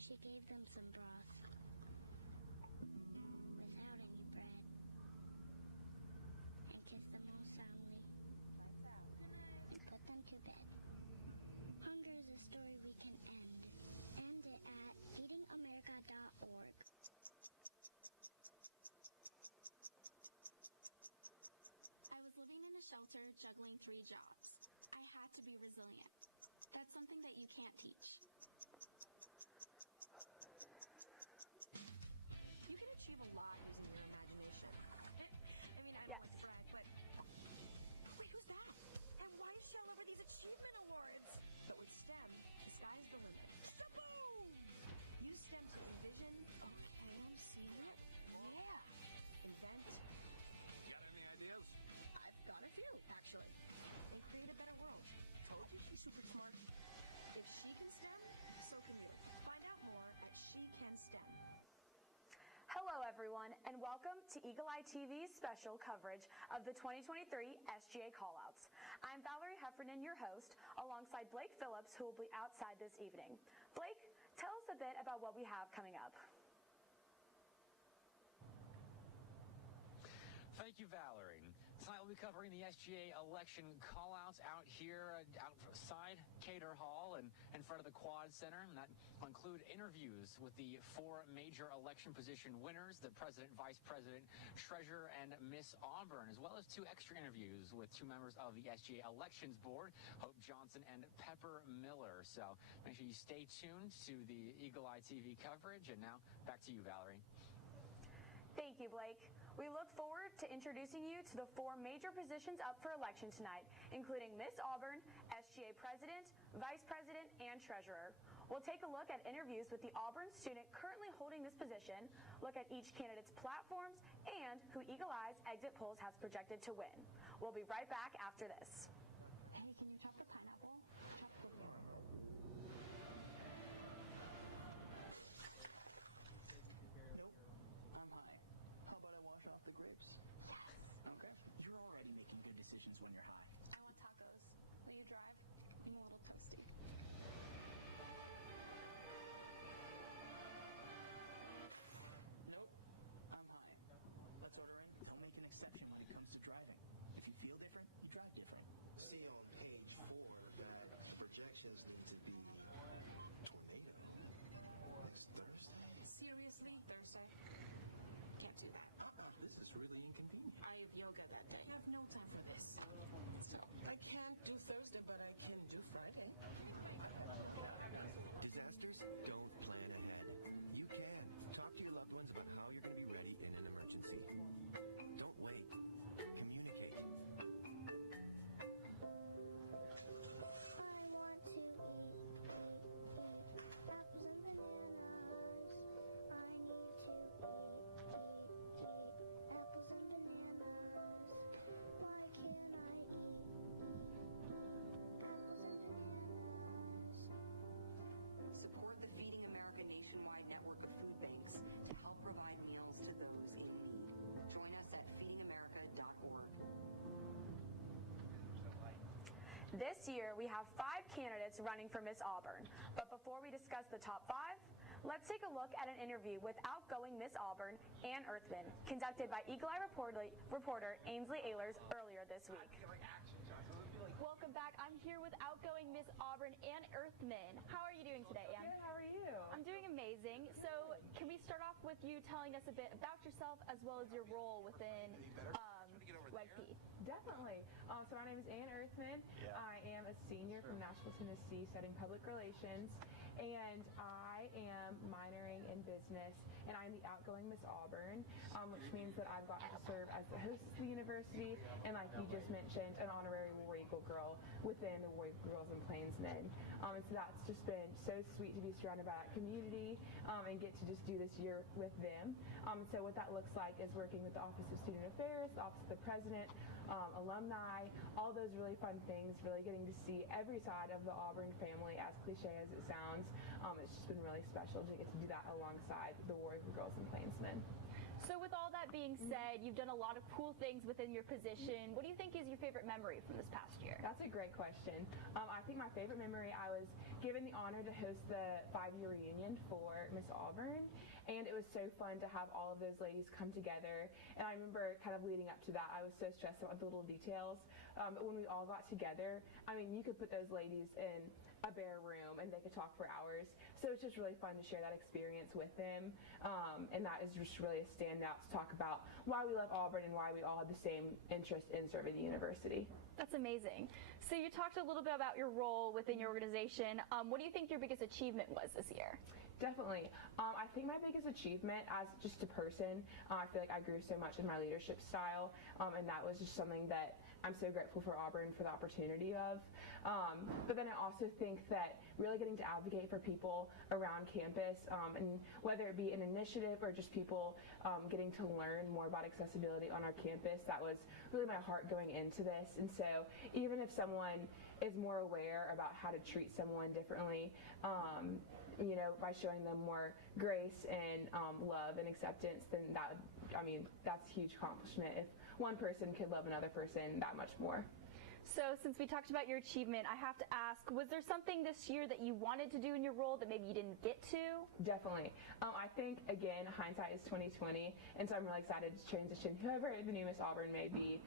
She gave them some broth without any bread and kissed them all soundly and put them to bed. Hunger is a story we can end. End it at feedingamerica.org. I was living in a shelter juggling 3 jobs. I had to be resilient. That's something that you can't teach. You can achieve a lot using your imagination. I mean, I don't like to brag, but... Wait, who's that? And why is she all over these achievement awards? But with STEM, the sky's the limit. Shaboom! Use STEM to envision. Okay, I'm seeing it. Yeah. Invent. Got any ideas? I've got a few, actually. And create a better world. Told you she's super smart. If she can STEM, so can you. Find out more at She Can STEM. Hello, everyone, and welcome to Eagle Eye TV's special coverage of the 2023 SGA Callouts. I'm Valerie Heffernan, your host, alongside Blake Phillips, who will be outside this evening. Blake, tell us a bit about what we have coming up. Thank you, Valerie. Tonight we'll be covering the SGA election callouts out here outside Cater Hall and in front of the Quad Center. And that will include interviews with the 4 major election position winners, the president, vice president, treasurer, and Miss Auburn, as well as 2 extra interviews with 2 members of the SGA Elections Board, Hope Johnson and Pepper Miller. So make sure you stay tuned to the Eagle Eye TV coverage. And now back to you, Valerie. Thank you, Blake. We look forward to introducing you to the 4 major positions up for election tonight, including Miss Auburn, SGA President, Vice President, and Treasurer. We'll take a look at interviews with the Auburn student currently holding this position, look at each candidate's platforms, and who Eagle Eye's exit polls has projected to win. We'll be right back after this. Hey, can you chop the pineapple? Chop the pineapple. Nope, I'm high. How about I wash off the grapes? Yes. Okay. You're already making good decisions when you're high. I want tacos. Will you drive? I'm a little toasty. Nope, I'm high. Let's order in. Don't make an exception when it comes to driving. If you feel different, you drive different. See on page 4 that the projections need to be tornado next Thursday. Seriously? Thursday? Can't do that. This is really inconvenient. I have yoga that day. I have no time for this. So I can't do Thursday, but I can do Friday. Disasters don't plan ahead. You can. Talk to your loved ones about how you're going to be ready in an emergency. Don't wait. Communicate. I want to eat apples and bananas. I need to eat apples and bananas. Why can't I eat apples and bananas? Support the Feeding America nationwide network of food banks to help provide meals to those in need. Join us at feedingamerica.org. This year, we have 5 candidates running for Miss Auburn. But before we discuss the top 5, let's take a look at an interview with outgoing Miss Auburn, Ann Earthman, conducted by Eagle Eye reporter Ainsley Ehlers earlier this week. Welcome back. I'm here with outgoing Miss Auburn, Ann Earthman. How are you doing today? Good. How are you? I'm doing amazing. Good. So, can we start off with you telling us a bit about yourself as well as your role within Definitely. So my name is Ann Earthman. I am a senior from Nashville, Tennessee, studying public relations, and I am minoring in business, and I'm the outgoing Miss Auburn, which means that I've gotten to serve as the host of the university, and like you just mentioned, an honorary War Eagle girl within the War Eagle Girls and Plainsmen. And so that's just been so sweet to be surrounded by that community and get to just do this year with them. So what that looks like is working with the Office of Student Affairs, the Office of the President, alumni, all those really fun things, really getting to see every side of the Auburn family, as cliche as it sounds. It's just been really special to get to do that alongside the War Eagle Girls and Plainsmen. So with all that being said, you've done a lot of cool things within your position. What do you think is your favorite memory from this past year? That's a great question. I think my favorite memory, I was given the honor to host the 5-year reunion for Miss Auburn, and it was so fun to have all of those ladies come together. And I remember kind of leading up to that, I was so stressed about the little details. But when we all got together, I mean, you could put those ladies in a bare room and they could talk for hours. So it's just really fun to share that experience with them. And that is just really a standout to talk about why we love Auburn and why we all have the same interest in serving the university. That's amazing. So you talked a little bit about your role within your organization. What do you think your biggest achievement was this year? Definitely. I think my biggest achievement as just a person, I feel like I grew so much in my leadership style, and that was just something that I'm so grateful for Auburn for the opportunity of. But then I also think that really getting to advocate for people around campus, and whether it be an initiative or just people getting to learn more about accessibility on our campus, that was really my heart going into this. And so even if someone is more aware about how to treat someone differently, you know, by showing them more grace and love and acceptance, then that, I mean, that's a huge accomplishment. If one person could love another person that much more. So since we talked about your achievement, I have to ask, was there something this year that you wanted to do in your role that maybe you didn't get to? Definitely. I think, again, hindsight is 20/20, and so I'm really excited to transition whoever the new Miss Auburn may be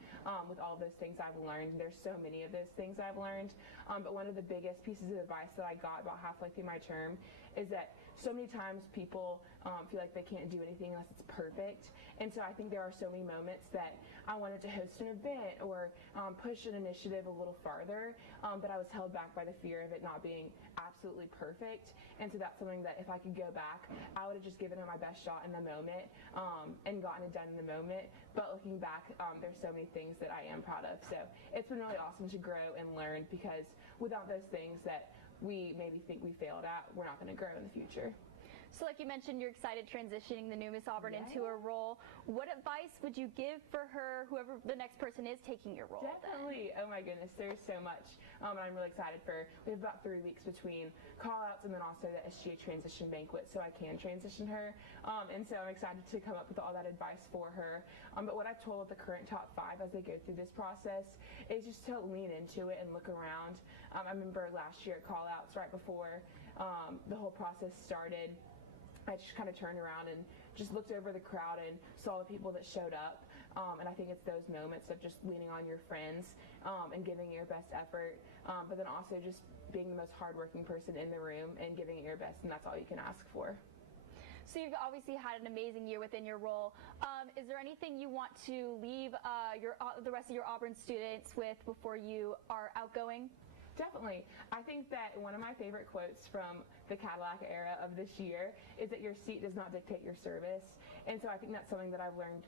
with all of those things I've learned. There's so many of those things I've learned, but one of the biggest pieces of advice that I got about halfway through my term is that so many times people feel like they can't do anything unless it's perfect. And so I think there are so many moments that I wanted to host an event or push an initiative a little farther, but I was held back by the fear of it not being absolutely perfect. And so that's something that if I could go back, I would have just given it my best shot in the moment and gotten it done in the moment. But looking back, there's so many things that I am proud of. So it's been really awesome to grow and learn, because without those things that we maybe think we failed at, we're not going to grow in the future. So like you mentioned, you're excited transitioning the new Miss Auburn into her role. What advice would you give for her, whoever the next person is taking your role? Definitely. Oh my goodness, there's so much. And I'm really excited we have about 3 weeks between call-outs and then also the SGA transition banquet, so I can transition her. And so I'm excited to come up with all that advice for her. But what I've told the current top 5 as they go through this process is just to lean into it and look around. I remember last year at call-outs, right before the whole process started, I just kind of turned around and just looked over the crowd and saw the people that showed up. And I think it's those moments of just leaning on your friends and giving it your best effort, but then also just being the most hardworking person in the room and giving it your best, and that's all you can ask for. So you've obviously had an amazing year within your role. Is there anything you want to leave the rest of your Auburn students with before you are outgoing? Definitely. I think that one of my favorite quotes from the Cadillac era of this year is that your seat does not dictate your service. And so I think that's something that I've learned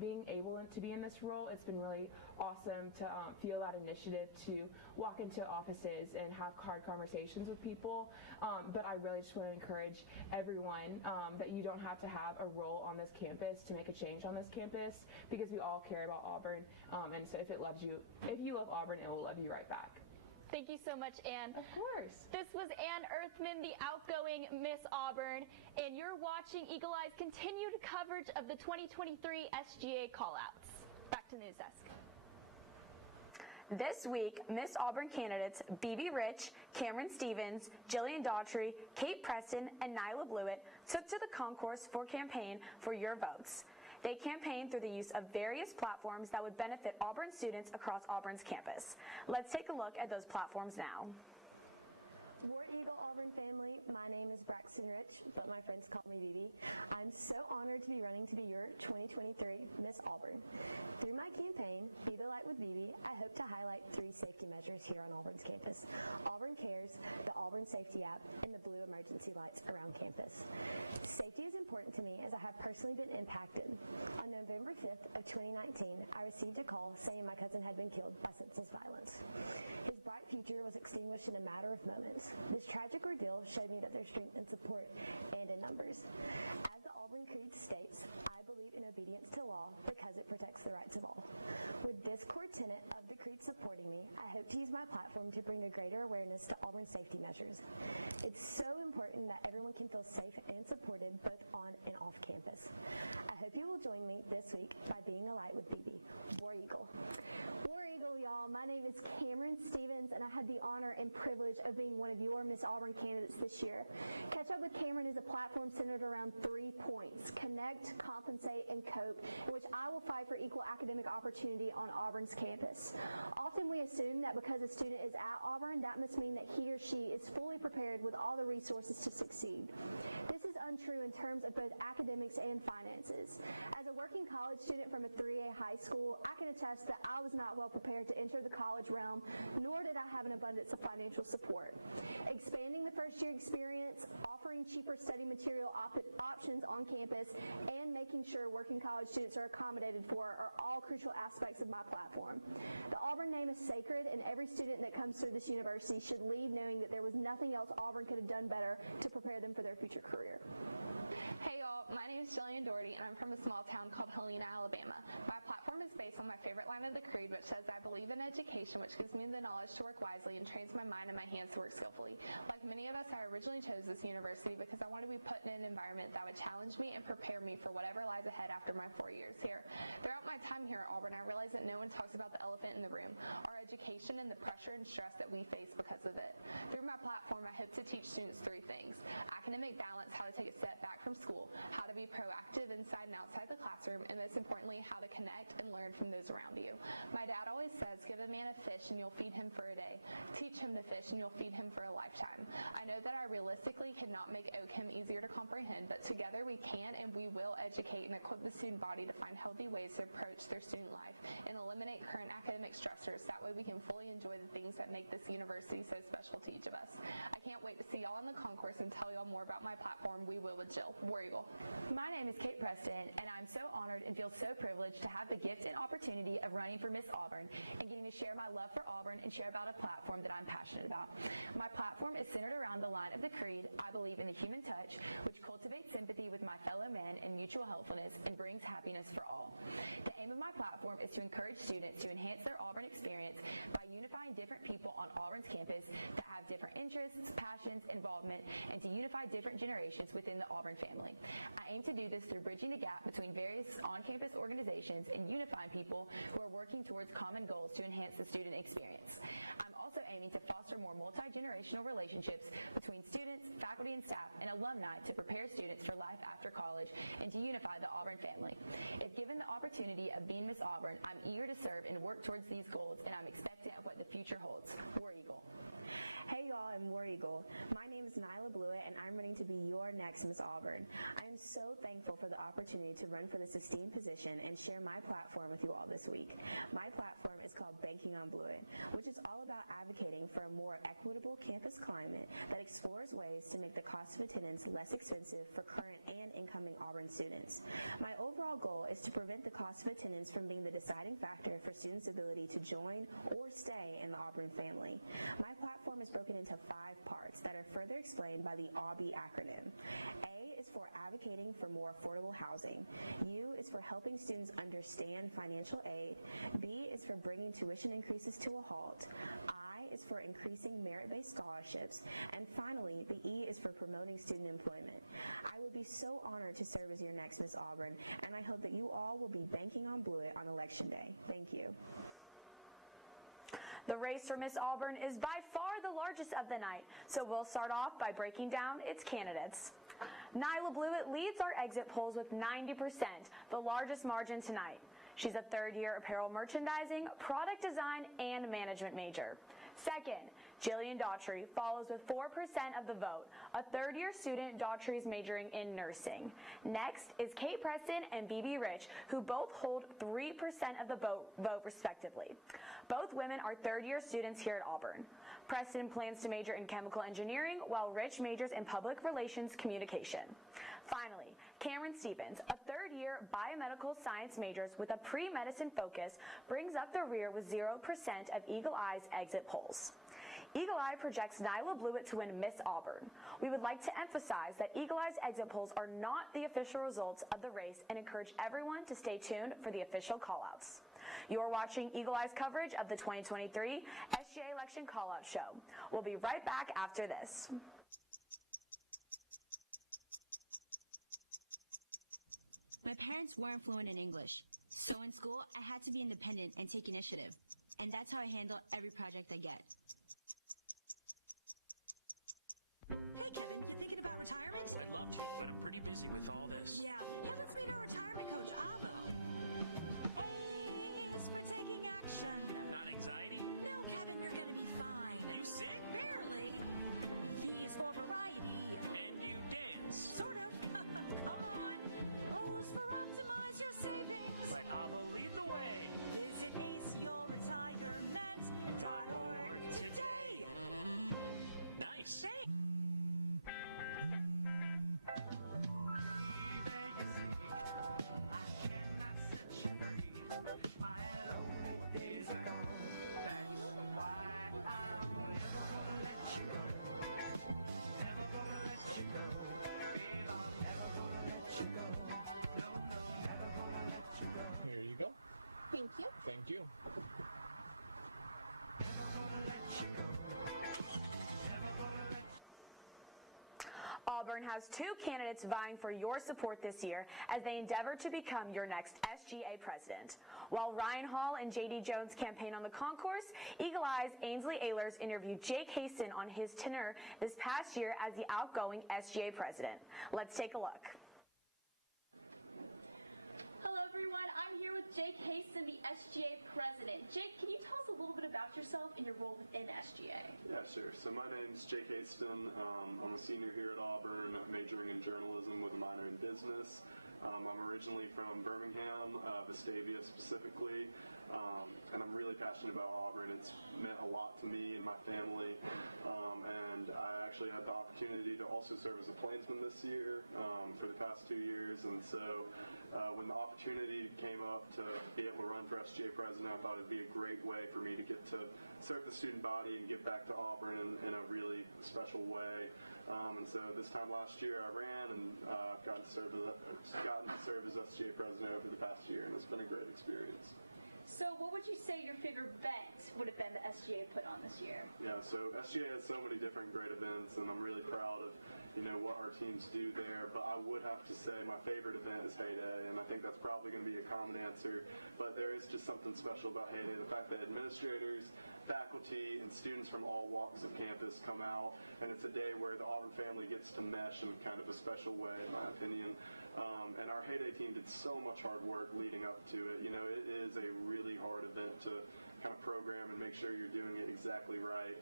being able to be in this role. It's been really awesome to feel that initiative to walk into offices and have hard conversations with people. But I really just want to encourage everyone that you don't have to have a role on this campus to make a change on this campus, because we all care about Auburn. And so if you love Auburn, it will love you right back. Thank you so much, Ann. Of course. This was Ann Earthman, the outgoing Miss Auburn, and you're watching Eagle Eye's continued coverage of the 2023 SGA callouts. Back to the news desk. This week, Miss Auburn candidates BB Rich, Cameron Stevens, Jillian Daughtry, Kate Preston, and Nyla Blewett took to the concourse for campaign for your votes. They campaigned through the use of various platforms that would benefit Auburn students across Auburn's campus. Let's take a look at those platforms now. War Eagle Auburn family, my name is Braxton Rich, but my friends call me BB. I'm so honored to be running to be your 2023 Miss Auburn. Through my campaign, Be the Light with BB, I hope to highlight 3 safety measures here on Auburn's campus: Auburn Cares, the Auburn Safety app, and the blue emergency lights around campus. Safety is important to me as I have personally been impacted. On November 5th of 2019, I received a call saying my cousin had been killed by senseless violence. His bright future was extinguished in a matter of moments. This tragic ordeal showed me that there's strength in support and in numbers. As the Auburn Creed states, I believe in obedience to law because it protects the rights of all. With this core tenet of the Creed supporting me, I hope to use my platform to bring a greater awareness to Auburn safety measures. It's so important that everyone can feel safe and supported both on and off campus. I hope you will join me this week by being a light with BB. War Eagle. War Eagle, y'all. y'all. My name is Cameron Stevens, and I had the honor and privilege of being one of your Miss Auburn candidates this year. Catch Up with Cameron is a platform centered around 3 points: connect, compensate, and cope, in which I will fight for equal academic opportunity on Auburn's campus. Often we assume that because a student is at Auburn, that must mean that he or she is fully prepared with all the resources to succeed. This is untrue in terms of both academics and finances. As a working college student from a 3A high school, I can attest that I was not well prepared to enter the college realm, nor did I have an abundance of financial support. Expanding the first year experience, offering cheaper study material options on campus, and making sure working college students are accommodated for are all crucial aspects of my platform. The Auburn name is sacred, and every student that comes through this university should leave knowing that there was nothing else Auburn could have done better to prepare them for their future career. Hey y'all, my name is Jillian Doherty, and I'm from a small town called Helena, Alabama. My platform is based on my favorite line of the creed, which says, "I believe in education, which gives me the knowledge to work wisely and trains my mind and my hands to work skillfully." Like many of us, I originally chose this university because I wanted to be put in an environment that would challenge me and prepare me for whatever lies ahead after my 4 years here. Throughout my time here at Auburn, I realized that no one talks about the elephant in the room, our education and the pressure and stress that we face because of it. Through my platform, I hope to teach students 3 things: academic balance, how to take a step back from school, how to be proactive inside and outside the classroom, and most importantly, how to connect and learn from those around you. My dad always says, give a man a fish and you'll feed him for a day. Teach him to fish and you'll feed him for a lifetime. I know that I realistically cannot make OChem easier to comprehend, but together we can and we will educate and equip the student body to find healthy ways to approach their student life and eliminate current academic stressors. That way we can fully enjoy the things that make this university so special to each of us. I can't wait to see y'all in the concourse and tell y'all more about my platform. We will with Jill. War Eagle. My name is Kate Preston, and I'm so honored and feel so privileged to have the gift and opportunity of running for Miss Auburn and getting to share my love for Auburn and share about a platform that I'm passionate about. My platform is centered around the line of the creed, "I believe in the human touch, which cultivates sympathy with my fellow men and mutual helpfulness and brings happiness for all." The aim of my platform is to encourage students to enhance their Auburn experience by unifying different people on Auburn's campus that have different interests, passions, involvement, and to unify different generations within the Auburn family. I aim to do this through bridging the gap between various on-campus organizations and unifying people who are working towards common goals to enhance the student experience. I'm also aiming to foster more multi-generational relationships between students, faculty and staff, and alumni to prepare students for life after college and to unify the Auburn family. If given the opportunity of being Miss Auburn, I'm eager to serve and work towards these goals, and I'm expectant of what the future holds. War Eagle. Hey y'all, I'm War Eagle. My name is Nyla Blewett, and I'm running to be your next Miss Auburn. I am so thankful for the opportunity to run for this esteemed position and share my platform with you all this week. My platform is called Banking on Blewett, which is all about advocating for a more equitable campus climate that explores ways to make the cost of attendance less expensive for current and incoming Auburn students. My overall goal is to prevent the cost of attendance from being the deciding factor for students' ability to join or stay in the Auburn family. My platform is broken into 5 parts that are further explained by the AUBI acronym. A is for advocating for more affordable housing. U is for helping students understand financial aid. B is for bringing tuition increases to a halt. I is for increasing merit-based scholarships. And finally, the E is for promoting student employment. I would be so honored to serve as your next Miss Auburn, and I hope that you all will be banking on Blewett on Election Day. Thank you. The race for Miss Auburn is by far the largest of the night, so we'll start off by breaking down its candidates. Nyla Blewett leads our exit polls with 90%, the largest margin tonight. She's a third-year apparel merchandising, product design, and management major. Second, Jillian Daughtry follows with 4% of the vote. A third-year student, Daughtry is majoring in nursing. Next is Kate Preston and BB Rich, who both hold 3% of the vote respectively. Both women are third-year students here at Auburn. Preston plans to major in chemical engineering, while Rich majors in public relations communication. Finally, Cameron Stevens, a third-year biomedical science major with a pre-medicine focus, brings up the rear with 0% of Eagle Eye's exit polls. Eagle Eye projects Nyla Blewett to win Miss Auburn. We would like to emphasize that Eagle Eye's exit polls are not the official results of the race and encourage everyone to stay tuned for the official callouts. You're watching Eagle Eye's coverage of the 2023 SGA Election Callout Show. We'll be right back after this. My parents weren't fluent in English, so in school I had to be independent and take initiative. and that's how I handle every project I get. Hey, Kevin, you thinking about retirement? I'd love to, but I'm pretty busy with all this. Yeah. Hey, let's meet our retirement coach, Avo. A is for taking action. Not anxiety? No, Kevin, you're gonna be fine. You sick? Barely. V is for variety. And you dance? Sort of. Come on. O is for optimize your savings. Let Avo lead the way. Visit aceyourretirement.org today. Nice. Hey. Here you go. Thank you. Thank you. Auburn has 2 candidates vying for your support this year as they endeavor to become your next SGA president. While Ryan Hall and J.D. Jones campaign on the concourse, Eagle Eye's Ainsley Ehlers interviewed Jake Haston on his tenure this past year as the outgoing SGA president. Let's take a look. Hello everyone, I'm here with Jake Haston, the SGA president. Jake, can you tell us a little bit about yourself and your role within SGA? Yeah, sure. So my name's Jake Haston. I'm a senior here at Auburn, majoring in journalism with a minor in business. I'm originally from Birmingham, Vestavia specifically, and I'm really passionate about Auburn. It's meant a lot to me and my family, and I actually had the opportunity to also serve as a Plainsman this year for the past 2 years, and so when the opportunity came up to be able to run for SGA president, I thought it'd be a great way for me to get to serve the student body and give back to Auburn in a really special way. And so this time last year I ran, and I've gotten to serve as SGA president over the past year, and it's been a great experience. So what would you say your favorite event would have been that SGA put on this year? Yeah, so SGA has so many different great events, and I'm really proud of what our teams do there, but I would have to say my favorite event is Heyday, and I think that's probably going to be a common answer, but there is just something special about Heyday. The fact that administrators, faculty, and students from all walks of campus come out, and it's a day where the Auburn family gets to mesh in kind of a special way, in my opinion. And our Heyday team did so much hard work leading up to it. It is a really hard event to kind of program and make sure you're doing it exactly right.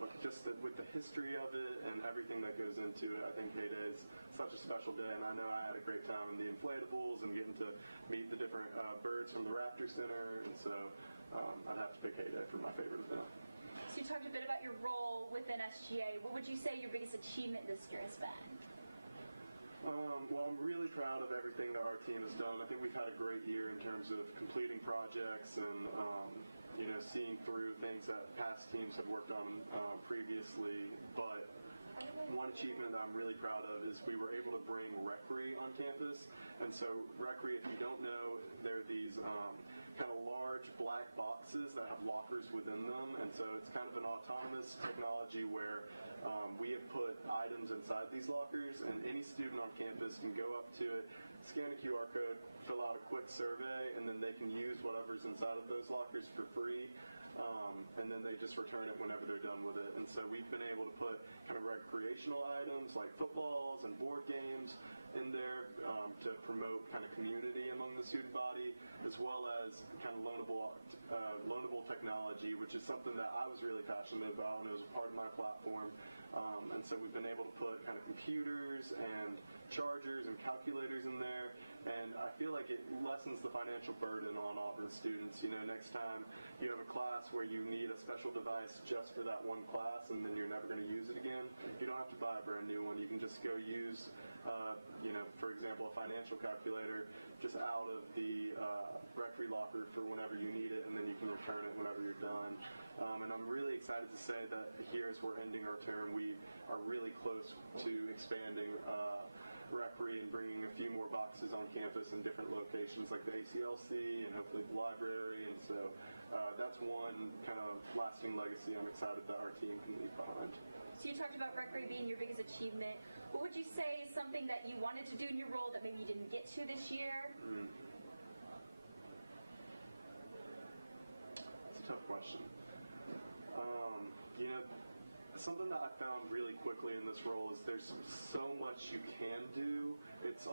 But just with the history of it and everything that goes into it, I think Heyday is such a special day, and I know I had a great time in the inflatables and getting to meet the different birds from the Raptor Center, and so I'd have to pick Heyday for my favorite event. So you talked a bit about your role within SGA. What would you say your biggest achievement this year has been? Well, I'm really proud of everything that our team has done. I think we've had a great year in terms of completing projects and seeing through things that past teams had worked on previously. But one achievement that I'm really proud of is we were able to bring Recre on campus. And so Recre, if you don't know, they're these kind of large black boxes that have lockers within them. And so it's kind of an autonomous technology where we have put items inside these lockers, and any student on campus can go up to it, scan a QR code, fill out a quick survey, and then they can use whatever's inside of those lockers for free. And then they just return it whenever they're done with it. And so we've been able to put kind of recreational items like footballs and board games in there to promote kind of community among the student body, as well as kind of loanable technology, which is something that I was really passionate about, and it was a part of my platform. And so we've been able to put kind of computers and chargers and calculators in there, and I feel like it lessens the financial burden on Auburn students. Next time you have a class where you need a special device just for that one class, and then you're never going to use it again, you don't have to buy a brand new one. You can just go use, for example, a financial calculator just out of the Recre locker for whenever you need it, and then you can return it whenever you're done. And I'm really excited to say that here as we're ending our term, we are really close to expanding Recre and bringing a few more boxes on campus in different locations like the ACLC and hopefully the library. And so that's one kind of lasting legacy I'm excited that our team can leave behind. So you talked about Recre being your biggest achievement. What would you say is something that you wanted to do in your role that maybe you didn't get to this year? It's a tough question. Something that I found really quickly in this role is there's so much you can do. It's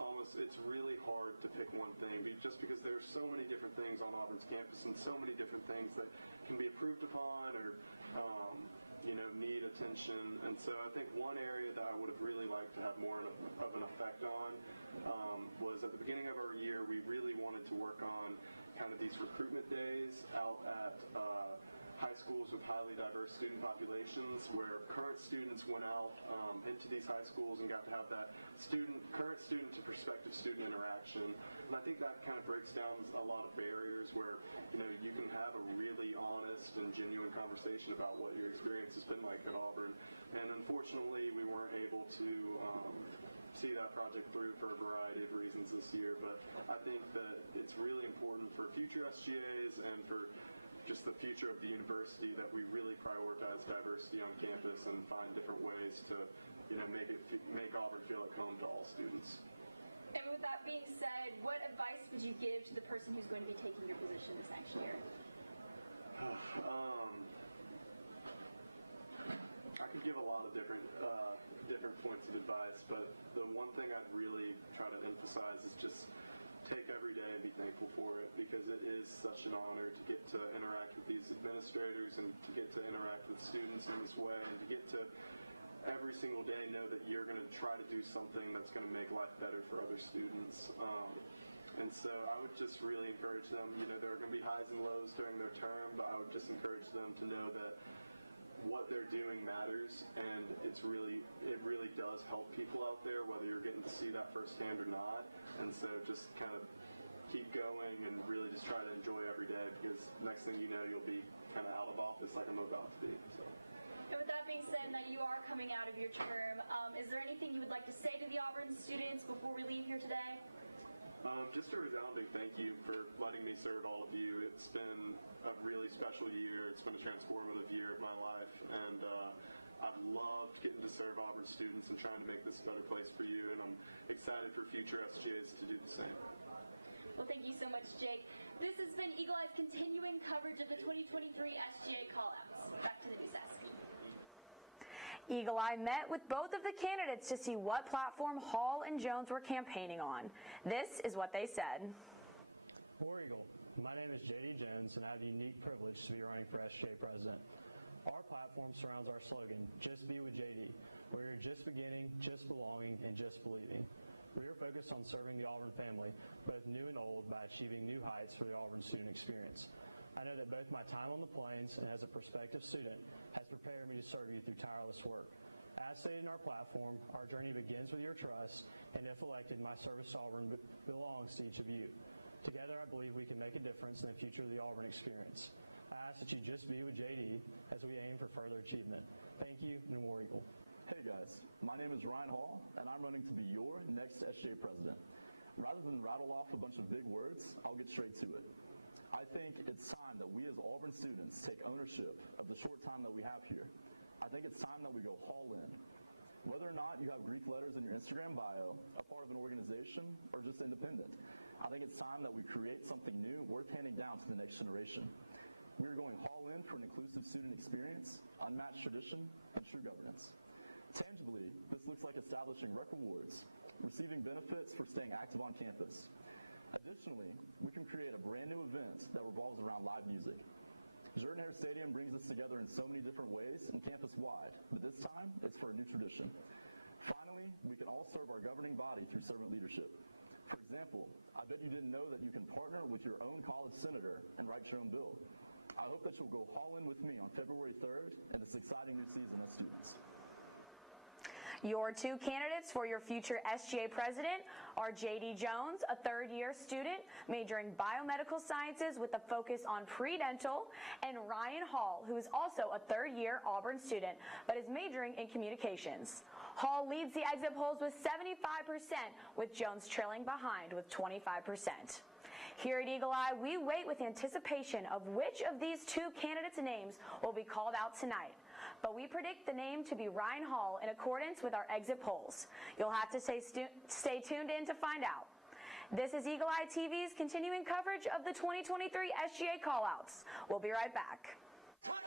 really hard to pick one thing, just because there are so many different things on Auburn's campus and so many different things that can be improved upon or need attention. And so I think one area that I would have really liked to have more of an effect on was at the beginning of our year, we really wanted to work on kind of these recruitment days out at high schools with highly diverse student populations, where current students went out into these high schools and got to have that current student to prospective student interaction. And I think that kind of breaks down a lot of barriers where you can have a really honest and genuine conversation about what your experience has been like at Auburn. And unfortunately, we weren't able to see that project through for a variety of reasons this year. But I think that it's really important for future SGAs and for just the future of the university that we really prioritize diversity on campus and find different ways to make Auburn feel like home to all students. And with that being said, what advice would you give to the person who's going to be taking your position this next year? I could give a lot of different points of advice, but the one thing I'd really try to emphasize is just take every day and be thankful for it, because it is such an honor to get to interact with these administrators and to get to interact with students in this way, and to get to every single day know that you're going to try to do something that's going to make life better for other students. And so I would just really encourage them, there are going to be highs and lows during their term, but I would just encourage them to know that what they're doing matters, and it really does help people out there, whether you're getting to see that firsthand or not. And so just kind of keep going and really just try to enjoy every day, because next thing you know, you'll be kind of out of office like I'm about to be. So. And with that being said, that you are coming out of your term, is there anything you would like to say to the Auburn students before we leave here today? Just a resounding thank you for letting me serve all of you. It's been a really special year. It's been a transformative year of my life, and I've loved getting to serve Auburn students and trying to make this a better place for you, and I'm excited for future SGAs to do the same. Well, thank you so much, Jake. This has been Eagle Eye's continuing coverage of the 2023 SGA callouts. Back to the news desk. Eagle Eye met with both of the candidates to see what platform Hall and Jones were campaigning on. This is what they said. War Eagle, my name is JD Jones, and I have the unique privilege to be running for SGA president. Our platform surrounds our slogan, Just Be with JD, where you're just beginning, just belonging, and just believing. We are focused on serving the Auburn family, both new and old, by achieving new heights for the Auburn student experience. I know that both my time on the Plains and as a prospective student has prepared me to serve you through tireless work. As stated in our platform, our journey begins with your trust, and if elected, my service to Auburn belongs to each of you. Together, I believe we can make a difference in the future of the Auburn experience. I ask that you just be with JD as we aim for further achievement. Thank you, and War Eagle. Hey guys, my name is Ryan Hall, and I'm running to be your next SGA president. Rather than rattle off a bunch of big words, I'll get straight to it. I think it's time that we as Auburn students take ownership of the short time that we have here. I think it's time that we go all in. Whether or not you have Greek letters in your Instagram bio, a part of an organization, or just independent, I think it's time that we create something new worth handing down to the next generation. We are going all in for an inclusive student experience, unmatched tradition, and true governance. Tangibly, this looks like establishing rec rewards, receiving benefits for staying active on campus. Additionally, we can create a brand new event that revolves around live music. Jordan-Hare Stadium brings us together in so many different ways and campus-wide, but this time, it's for a new tradition. Finally, we can all serve our governing body through servant leadership. For example, I bet you didn't know that you can partner with your own college senator and write your own bill. I hope that you'll go all in with me on February 3rd in this exciting new season as students. Your two candidates for your future SGA president are JD Jones, a third-year student majoring biomedical sciences with a focus on pre-dental, and Ryan Hall, who is also a third-year Auburn student but is majoring in communications. Hall leads the exit polls with 75%, with Jones trailing behind with 25%. Here at Eagle Eye, we wait with anticipation of which of these two candidates' names will be called out tonight. But we predict the name to be Ryan Hall in accordance with our exit polls. You'll have to stay tuned in to find out. This is Eagle Eye TV's continuing coverage of the 2023 SGA callouts. We'll be right back. Touchdown!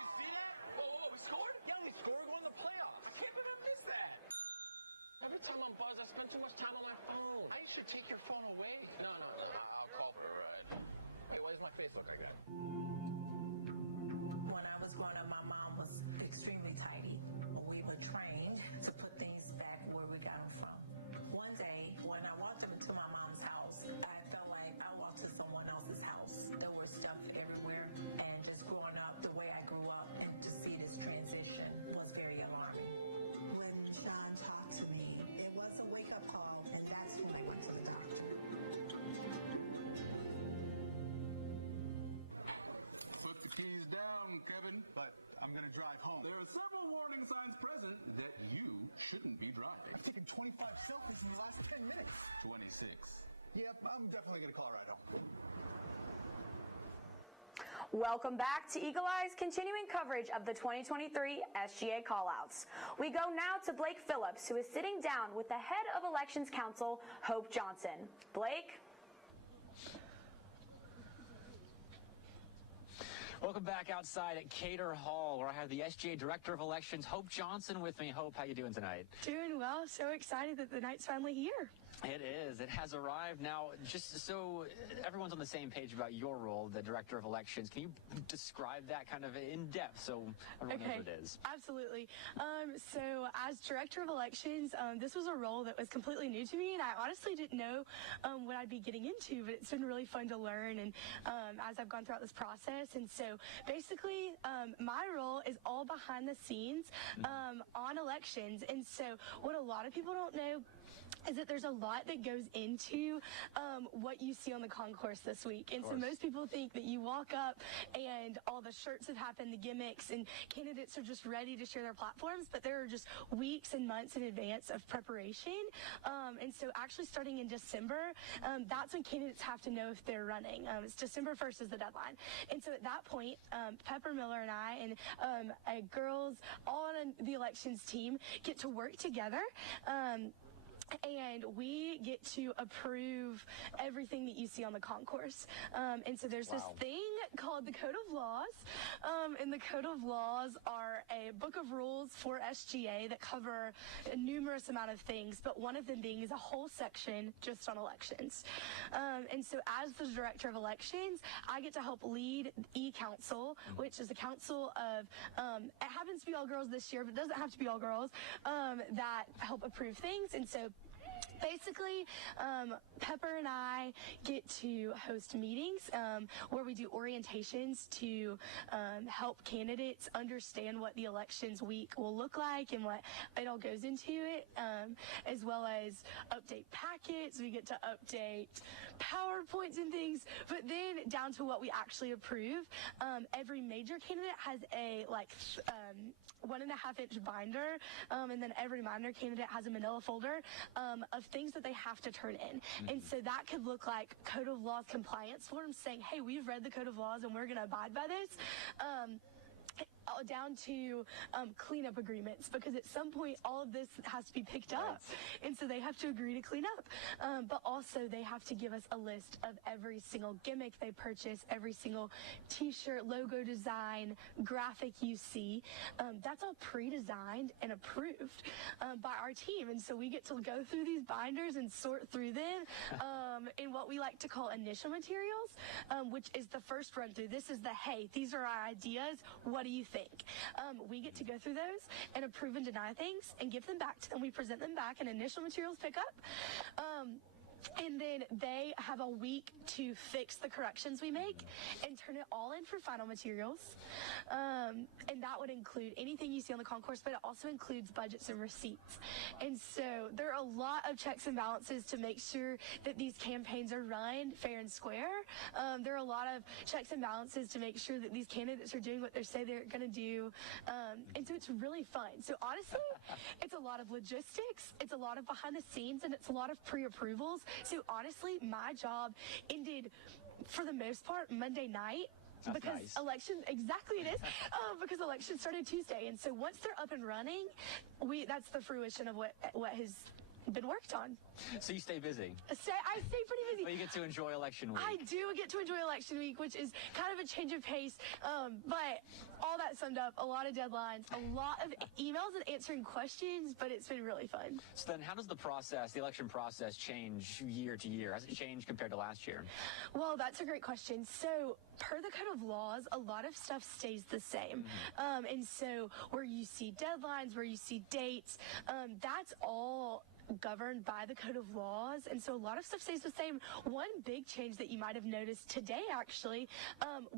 You see that? Whoa, we scored? Yeah, we scored. We're going to the playoffs. I can't believe I missed that. Every time I'm buzzed, I spend too much time on my phone. I should take your phone away. No. I'll call for a ride. Wait, why does my face look like that? When I was growing up, my mom was extremely tidy. We were trained to put things back where we got them from. One day, when I walked into my mom's house, I felt like I walked to someone else's house. There was stuff everywhere, and just growing up the way I grew up and to see this transition was very alarming. When Sean talked to me, it was a wake-up call, and that's when I went to the doctor. Put the keys down, Kevin. But I'm going to drive home. There are several warning signs present that you shouldn't be driving. I've taken 25 selfies in the last 10 minutes. 26. Yep, I'm definitely going to call a ride home. Welcome back to Eagle Eye's continuing coverage of the 2023 SGA callouts. We go now to Blake Phillips, who is sitting down with the head of Elections Council, Hope Johnson. Blake? Welcome back outside at Cater Hall, where I have the SGA Director of Elections, Hope Johnson, with me. Hope, how you doing tonight? Doing well. So excited that the night's finally here. It is. It has arrived. Now, just so everyone's on the same page about your role, the Director of Elections, can you describe that kind of in depth so everyone knows what it is? Absolutely. So as Director of Elections, this was a role that was completely new to me, and I honestly didn't know what I'd be getting into, but it's been really fun to learn and as I've gone throughout this process. And so basically, my role is all behind the scenes on elections. And so what a lot of people don't know is that there's a lot that goes into what you see on the concourse this week. And so most people think that you walk up and all the shirts have happened, the gimmicks, and candidates are just ready to share their platforms, but there are just weeks and months in advance of preparation. And so actually starting in December, that's when candidates have to know if they're running. It's December 1st is the deadline. And so at that point, Pepper Miller and I and girls on the elections team get to work together, and we get to approve everything that you see on the concourse. And so there's this thing called the Code of Laws, and the Code of Laws are a book of rules for SGA that cover a numerous amount of things, but one of them being is a whole section just on elections. And so as the Director of Elections, I get to help lead E-Council, which is a council of, it happens to be all girls this year, but it doesn't have to be all girls, that help approve things. And so basically, Pepper and I get to host meetings where we do orientations to help candidates understand what the elections week will look like and what it all goes into it, as well as update packets. We get to update PowerPoints and things, but then down to what we actually approve. Every major candidate has a 1.5-inch binder, and then every minor candidate has a manila folder of things that they have to turn in. And so that could look like Code of Law compliance forms saying, hey, we've read the Code of Laws and we're going to abide by this, down to cleanup agreements, because at some point all of this has to be picked up. And so they have to agree to clean up. But also they have to give us a list of every single gimmick they purchase, every single t-shirt, logo design, graphic you see. That's all pre-designed and approved by our team. And so we get to go through these binders and sort through them in what we like to call initial materials, which is the first run through. This is the, hey, these are our ideas. What do you think? We get to go through those and approve and deny things and give them back, and we present them back in initial materials pickup. And then they have a week to fix the corrections we make and turn it all in for final materials. And that would include anything you see on the concourse, but it also includes budgets and receipts. And so there are a lot of checks and balances to make sure that these campaigns are run fair and square. There are a lot of checks and balances to make sure that these candidates are doing what they say they're going to do. And so it's really fun. So honestly, it's a lot of logistics, it's a lot of behind the scenes, and it's a lot of pre-approvals. So honestly, my job ended, for the most part, Monday night. That's nice. Elections, exactly, because elections started Tuesday, and so once they're up and running, that's the fruition of what has been worked on. So you stay busy. I stay pretty busy. But you get to enjoy election week. I do get to enjoy election week, which is kind of a change of pace, but all that summed up, a lot of deadlines, a lot of emails and answering questions, but it's been really fun. So then how does the election process change year to year? Has it changed compared to last year? Well, that's a great question. So per the code of laws, a lot of stuff stays the same. Mm-hmm. And so where you see deadlines, where you see dates, that's all governed by the code of laws. And so a lot of stuff stays the same. One big change that you might have noticed today, actually,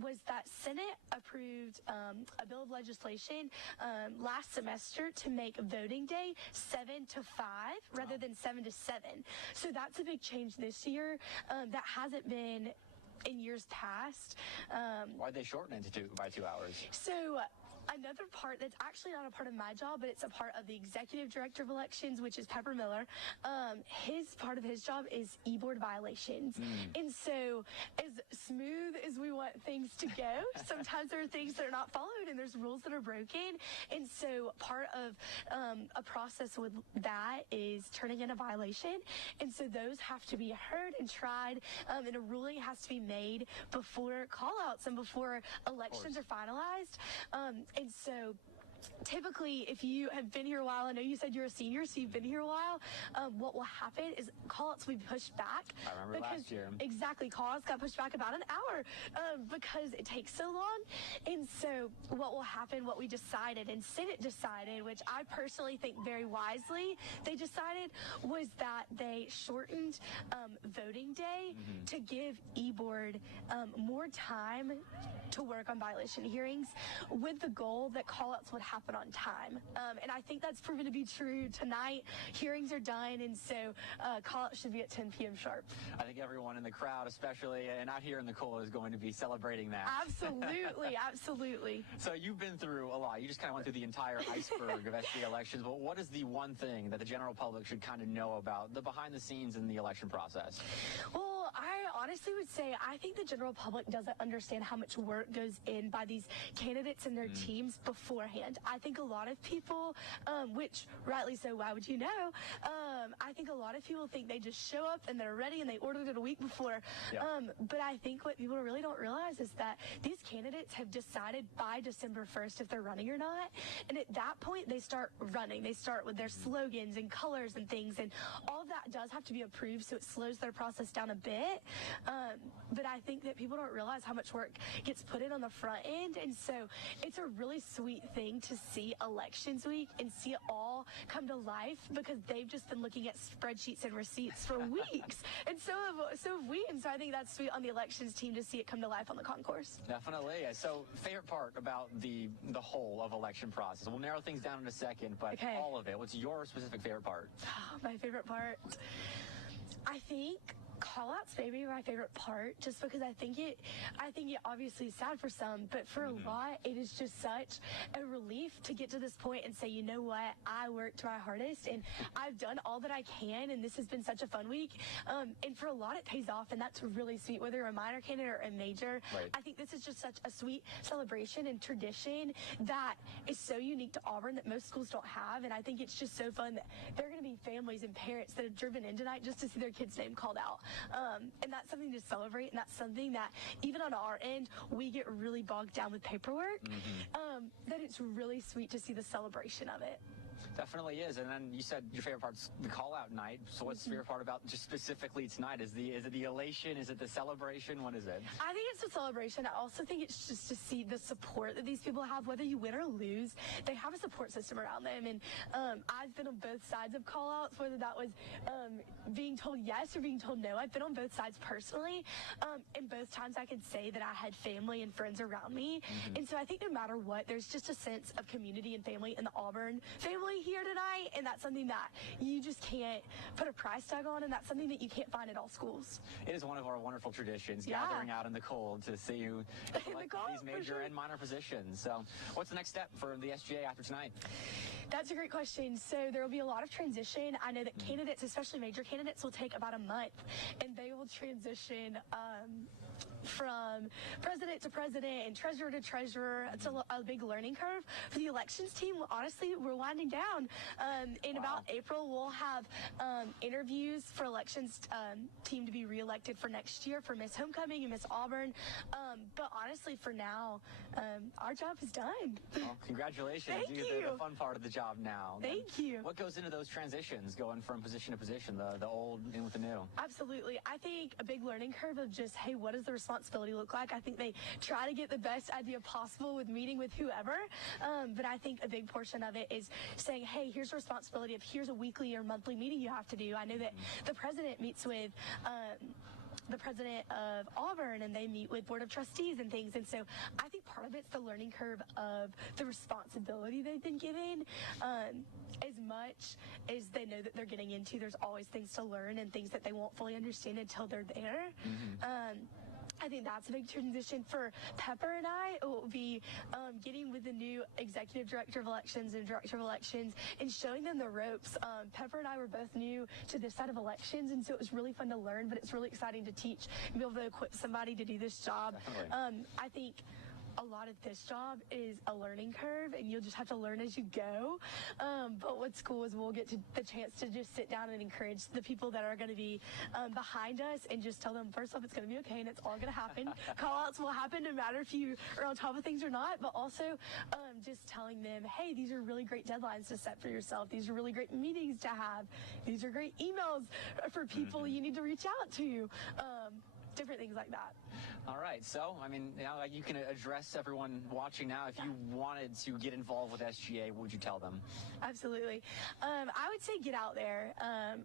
was that Senate approved a bill of legislation last semester to make voting day 7 to 5 rather than 7 to 7. So that's a big change this year. That hasn't been in years past. Why'd they shorten it by 2 hours? So another part that's actually not a part of my job, but it's a part of the executive director of elections, which is Pepper Miller. Part of his job is e-board violations. And so as smooth as we want things to go, sometimes there are things that are not followed and there's rules that are broken. And so part of a process with that is turning in a violation. And so those have to be heard and tried, and a ruling has to be made before call-outs and before elections are finalized. And so typically, if you have been here a while, I know you said you're a senior, so you've been here a while, what will happen is call-outs will be pushed back. I remember last year. Exactly. Call-outs got pushed back about an hour because it takes so long. And so what will happen, what we decided, and Senate decided, which I personally think very wisely they decided, was that they shortened voting day to give e-board more time to work on violation hearings with the goal that call-ups would happen on time. And I think that's proven to be true tonight. Hearings are done, and so call-ups should be at 10 p.m. sharp. I think everyone in the crowd, especially, and out here in the cold, is going to be celebrating that. Absolutely. So you've been through a lot. You just kind of went through the entire iceberg of SGA elections. But what is the one thing that the general public should kind of know about the behind the scenes in the election process? Well, I honestly would say I think the general public doesn't understand how much work goes in by these candidates and their teams beforehand. I think a lot of people, which rightly so, why would you know? I think a lot of people think they just show up and they're ready and they ordered it a week before. Yep. But I think what people really don't realize is that these candidates have decided by December 1st if they're running or not. And at that point, they start running. They start with their slogans and colors and things. And all of that does have to be approved, so it slows their process down a bit. But I think that people don't realize how much work gets put in on the front end. And so it's a really sweet thing to see elections week and see it all come to life because they've just been looking at spreadsheets and receipts for weeks. And so we, and so I think that's sweet on the elections team to see it come to life on the concourse. Definitely. So favorite part about the whole of election process? We'll narrow things down in a second, but all of it. What's your specific favorite part? My favorite part? I think call-outs may be my favorite part just because I think it obviously is sad for some, but for a lot, it is just such a relief to get to this point and say, you know what, I worked my hardest and I've done all that I can and this has been such a fun week. And for a lot, it pays off and that's really sweet, whether you're a minor candidate or a major. Right. I think this is just such a sweet celebration and tradition that is so unique to Auburn that most schools don't have. And I think it's just so fun that there are going to be families and parents that have driven in tonight just to see their kid's name called out. And that's something to celebrate, and that's something that even on our end, we get really bogged down with paperwork. But it's really sweet to see the celebration of it. Definitely is. And then you said your favorite part's the call-out night. So what's your favorite part about just specifically tonight? Is it the elation? Is it the celebration? What is it? I think it's the celebration. I also think it's just to see the support that these people have, whether you win or lose. They have a support system around them. And I've been on both sides of call-out, whether that was being told yes or being told no. I've been on both sides personally. And both times I could say that I had family and friends around me. And so I think no matter what, there's just a sense of community and family in the Auburn family here tonight. And that's something that you just can't put a price tag on, and that's something that you can't find at all schools. It is one of our wonderful traditions, gathering out in the cold to see who is elected to these major and minor positions. So what's the next step for the SGA after tonight? That's a great question. So there will be a lot of transition. I know that candidates, especially major candidates, will take about a month, and they will transition from president to president to treasurer. Mhm. It's a big learning curve. For the elections team, honestly, we're winding down. In Wow. April, we'll have interviews for elections team to be reelected for next year for Miss Homecoming and Miss Auburn. But honestly, for now, our job is done. Well, congratulations. You get the fun part of the job now. Then what goes into those transitions, going from position to position, the old in with the new? Absolutely. I think a big learning curve of just, hey, what does the responsibility look like? I think they try to get the best idea possible with meeting with whoever. But I think a big portion of it is saying, hey, here's responsibility. Here's a weekly or monthly meeting you have to do. I know that the president meets with the president of Auburn, and they meet with board of trustees and things. And so I think part of it's the learning curve of the responsibility they've been given. As much as they know that they're getting into, there's always things to learn and things that they won't fully understand until they're there. I think that's a big transition for Pepper and I. It will be getting with the new executive director of elections and director of elections and showing them the ropes. Pepper and I were both new to this side of elections, and so it was really fun to learn, but it's really exciting to teach and be able to equip somebody to do this job. Definitely. I think a lot of this job is a learning curve, and you'll just have to learn as you go. But what's cool is we'll get the chance to just sit down and encourage the people that are going to be behind us and just tell them, first off, it's going to be okay and it's all going to happen. Call-outs will happen no matter if you are on top of things or not, but also just telling them, hey, these are really great deadlines to set for yourself. These are really great meetings to have. These are great emails for people you need to reach out to. Different things like that. All right. So, I mean, now you can address everyone watching now. If you wanted to get involved with SGA, what would you tell them? Absolutely. I would say get out there.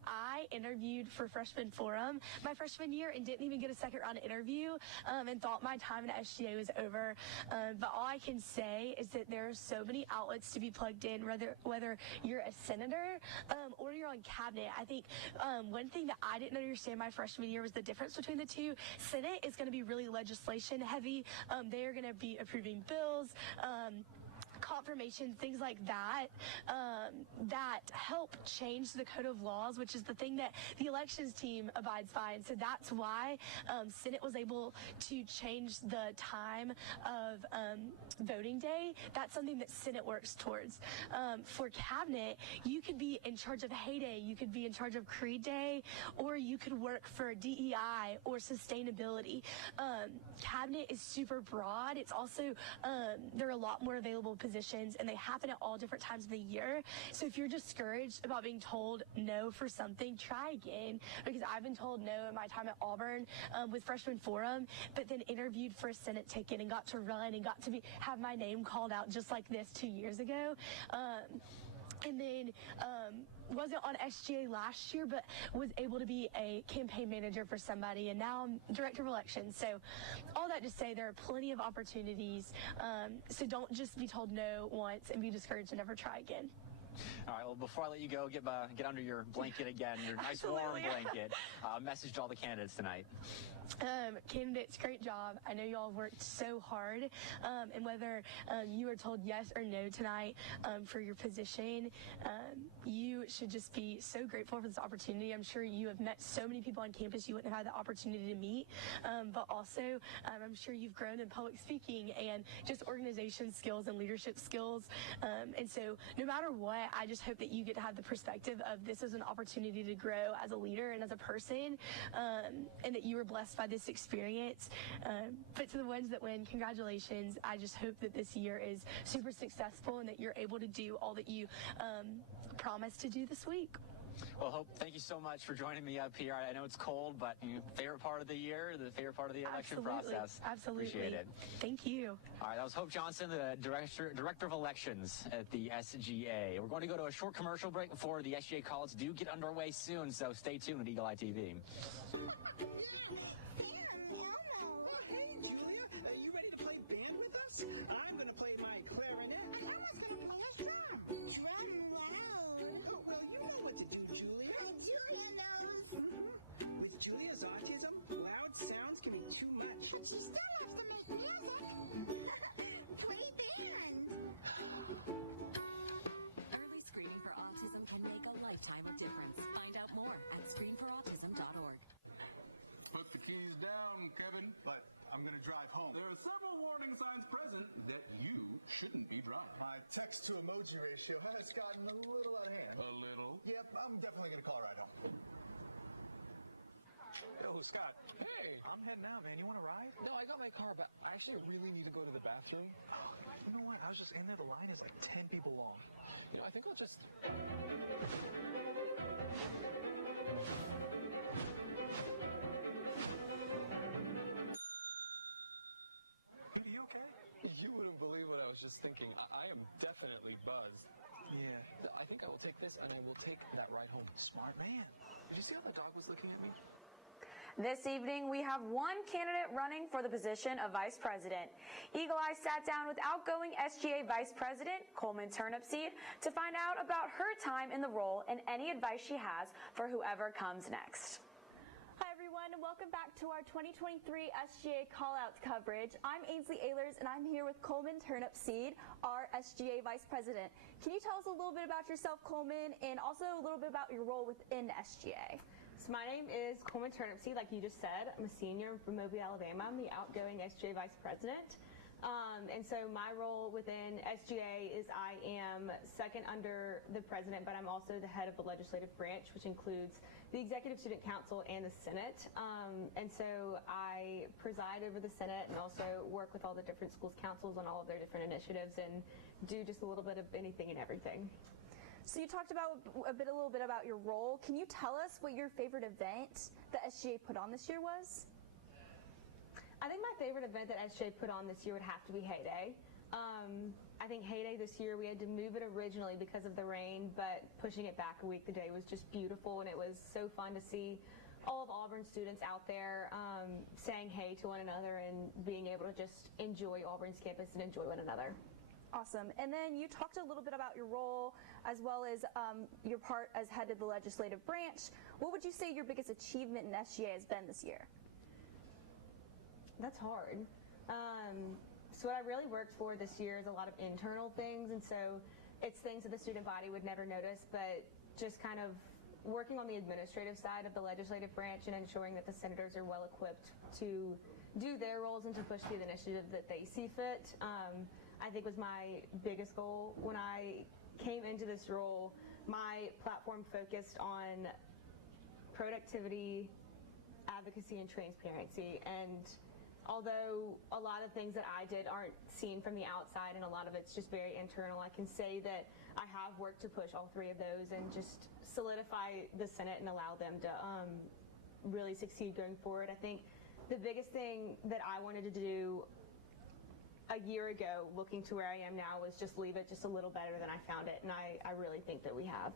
I interviewed for Freshman Forum my freshman year and didn't even get a second round interview and thought my time at SGA was over. But all I can say is that there are so many outlets to be plugged in, whether you're a senator or you're on cabinet. I think one thing that I didn't understand my freshman year was the difference between the two. Senate is going to be really legislation heavy. They are going to be approving bills, confirmations, things like that, that help change the code of laws, which is the thing that the elections team abides by. And so that's why Senate was able to change the time of voting day. That's something that Senate works towards. For cabinet, you could be in charge of heyday, you could be in charge of pre-day, or you could work for DEI or sustainability. Cabinet is super broad. It's also, there are a lot more available positions, and they happen at all different times of the year. So if you're discouraged about being told no for something, try again, because I've been told no in my time at Auburn with Freshman Forum, but then interviewed for a Senate ticket and got to run and got to have my name called out just like this 2 years ago. And then wasn't on SGA last year, but was able to be a campaign manager for somebody, and now I'm director of elections. So all that to say, there are plenty of opportunities. So don't just be told no once and be discouraged and never try again. All right. Well, before I let you go, get under your blanket again, your nice warm blanket. Message to all the candidates tonight. Candidates, great job. I know you all worked so hard, and whether you are told yes or no tonight for your position, you should just be so grateful for this opportunity. I'm sure you have met so many people on campus you wouldn't have had the opportunity to meet, but also I'm sure you've grown in public speaking and just organization skills and leadership skills. And so no matter what, I just hope that you get to have the perspective of this is an opportunity to grow as a leader and as a person, and that you were blessed by this experience. But to the ones that win, congratulations. I just hope that this year is super successful and that you're able to do all that you promised to do this week. Well, Hope, thank you so much for joining me up here. I know it's cold, but favorite part of the year, the favorite part of the election process. Absolutely. Appreciate it. Thank you. All right, that was Hope Johnson, the director of elections at the SGA. We're going to go to a short commercial break before the SGA calls do get underway soon, so stay tuned at Eagle Eye TV. Yeah! Sam, Elmo! Oh, hey, Julia. You ready to play band with us? I'm going to play my clarinet. And Elmo's going to play his drum. Drum loud. Oh, well, you know what to do, Julia. Julia knows. Mm-hmm. With Julia's autism, loud sounds can be too much. But she still loves to make music. Play band. Early screening for autism can make a lifetime of difference. Find out more at screenforautism.org. Put the keys down, Kevin. But I'm gonna drive home. There are several warning signs present that you shouldn't be driving. My text to emoji ratio has gotten a little out of hand. A little? Yep, I'm definitely gonna call a ride home. Yo, Scott. Hey. I'm heading out, man. You want to ride? No, I got my car, but I actually really need to go to the bathroom. Oh, you know what? I was just in there. The line is like 10 people long. You know, I think I'll just... Dude, are you okay? You wouldn't believe what I was just thinking. I am definitely buzzed. Yeah. I think I will take this, and I will take that ride home. Smart man. Did you see how that dog was looking at me? This evening, we have one candidate running for the position of Vice President. Eagle Eye sat down with outgoing SGA Vice President Coleman Turnipseed to find out about her time in the role and any advice she has for whoever comes next. Hi everyone, and welcome back to our 2023 SGA Callouts coverage. I'm Ainsley Ehlers, and I'm here with Coleman Turnipseed, our SGA Vice President. Can you tell us a little bit about yourself, Coleman, and also a little bit about your role within SGA? So my name is Coleman Turnipseed, like you just said. I'm a senior from Mobile, Alabama. I'm the outgoing SGA Vice President. And so my role within SGA is I am second under the president, but I'm also the head of the legislative branch, which includes the Executive Student Council and the Senate. And so I preside over the Senate and also work with all the different schools councils on all of their different initiatives and do just a little bit of anything and everything. So you talked about a little bit about your role. Can you tell us what your favorite event that SGA put on this year was? I think my favorite event that SGA put on this year would have to be Hay Day. I think Hay Day this year, we had to move it originally because of the rain, but pushing it back a week, the day was just beautiful, and it was so fun to see all of Auburn students out there saying hey to one another and being able to just enjoy Auburn's campus and enjoy one another. Awesome. And then you talked a little bit about your role as well as your part as head of the legislative branch. What would you say your biggest achievement in SGA has been this year? That's hard. So what I really worked for this year is a lot of internal things, and so it's things that the student body would never notice, but just kind of working on the administrative side of the legislative branch and ensuring that the senators are well equipped to do their roles and to push the initiative that they see fit, I think was my biggest goal. When I came into this role, my platform focused on productivity, advocacy, and transparency, and although a lot of things that I did aren't seen from the outside and a lot of it's just very internal, I can say that I have worked to push all three of those and just solidify the Senate and allow them to really succeed going forward. I think the biggest thing that I wanted to do a year ago, looking to where I am now, was just leave it just a little better than I found it, and I really think that we have.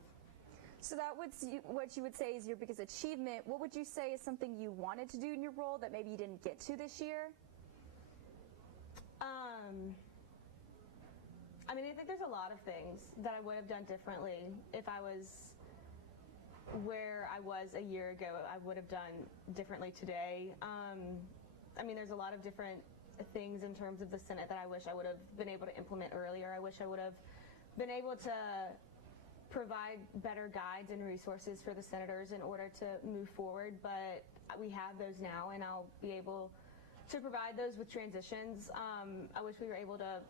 So that was what you would say is your biggest achievement. What would you say is something you wanted to do in your role that maybe you didn't get to this year? I mean, I think there's a lot of things that I would have done differently if I was where I was a year ago. I would have done differently today. I mean, there's a lot of different things in terms of the Senate that I wish I would have been able to implement earlier. I wish I would have been able to provide better guides and resources for the senators in order to move forward, but we have those now, and I'll be able to provide those with transitions. I wish we were able to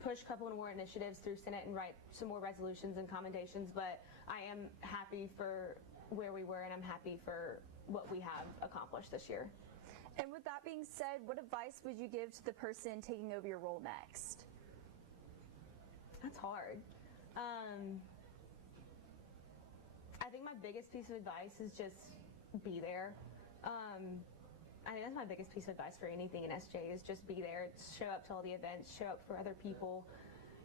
push a couple more initiatives through Senate and write some more resolutions and commendations, but I am happy for where we were, and I'm happy for what we have accomplished this year. And with that being said, what advice would you give to the person taking over your role next? That's hard. I think my biggest piece of advice is just be there. I think that's my biggest piece of advice for anything in SJ is just be there. Show up to all the events, show up for other people,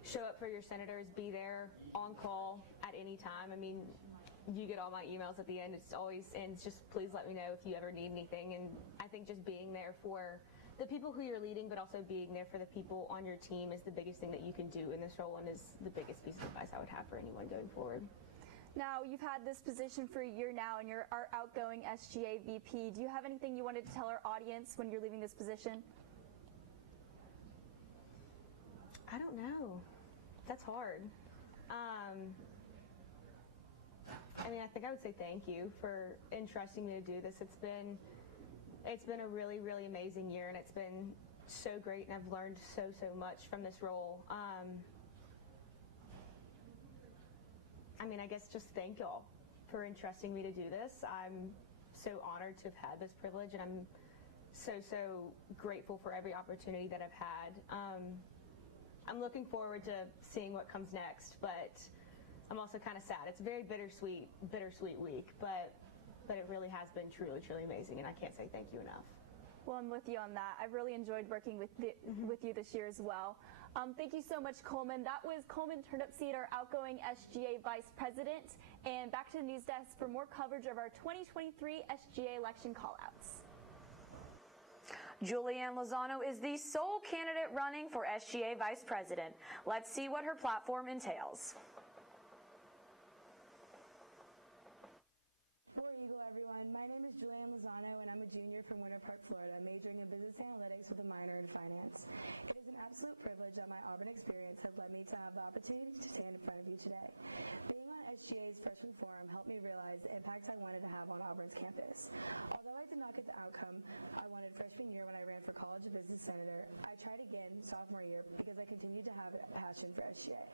show up for your senators, be there on call at any time. I mean, you get all my emails at the end. It's always ends, just please let me know if you ever need anything. And I think just being there for the people who you're leading, but also being there for the people on your team is the biggest thing that you can do in this role, and is the biggest piece of advice I would have for anyone going forward. Now, you've had this position for a year now, and you're our outgoing SGA VP. Do you have anything you wanted to tell our audience when you're leaving this position? I don't know. That's hard. I mean, I think I would say thank you for entrusting me to do this. It's been It's been a really, really amazing year, and it's been so great, and I've learned so much from this role. I mean, I guess just thank y'all for entrusting me to do this. I'm so honored to have had this privilege, and I'm so grateful for every opportunity that I've had. I'm looking forward to seeing what comes next, but I'm also kind of sad. It's a very bittersweet week, but it really has been truly amazing, and I can't say thank you enough. Well, I'm with you on that. I've really enjoyed working with you this year as well. Thank you so much, Coleman. That was Coleman Turnipseed, our outgoing SGA Vice President. And back to the news desk for more coverage of our 2023 SGA election callouts. Julianne Lozano is the sole candidate running for SGA Vice President. Let's see what her platform entails. War Eagle, everyone. My name is Julianne Lozano, and I'm a junior from Winter Park, Florida, majoring in business analytics with a minor in finance. It is an absolute privilege that my Auburn experience has led me to have the opportunity to stand in front of you today. Being on SGA's freshman forum helped me realize the impact I wanted to have on Auburn's campus. Although I did not get the outcome I wanted freshman year when I ran for College of Business Senator, I tried again sophomore year because I continued to have a passion for SGA.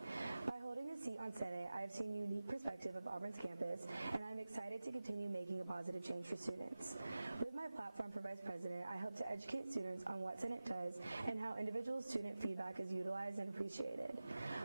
By holding a seat on Senate, I have seen a unique perspective of Auburn's campus, and I'm excited to continue making a positive change for students. With my platform for Vice President, I hope to educate students on what Senate does and how individual student feedback is utilized and appreciated.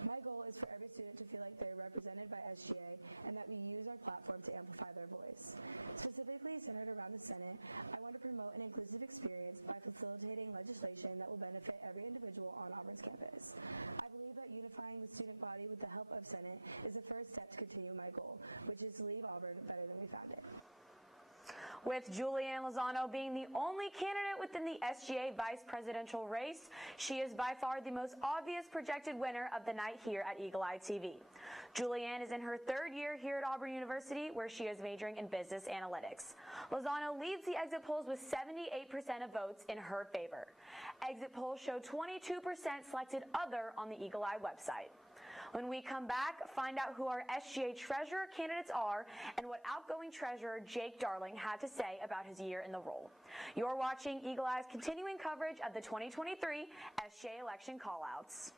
My goal is for every student to feel like they're represented by SGA and that we use our platform to amplify their voice. Specifically centered around the Senate, I want to promote an inclusive experience by facilitating legislation that will benefit every individual on Auburn's campus. I believe that unifying the student body with the help of Senate is the first step to continue my goal, which is to leave Auburn better than we found it. With Julianne Lozano being the only candidate within the SGA vice presidential race, she is by far the most obvious projected winner of the night here at Eagle Eye TV. Julianne is in her third year here at Auburn University, where she is majoring in business analytics. Lozano leads the exit polls with 78% of votes in her favor. Exit polls show 22% selected other on the Eagle Eye website. When we come back, find out who our SGA Treasurer candidates are and what outgoing Treasurer Jake Darling had to say about his year in the role. You're watching Eagle Eye's continuing coverage of the 2023 SGA election callouts.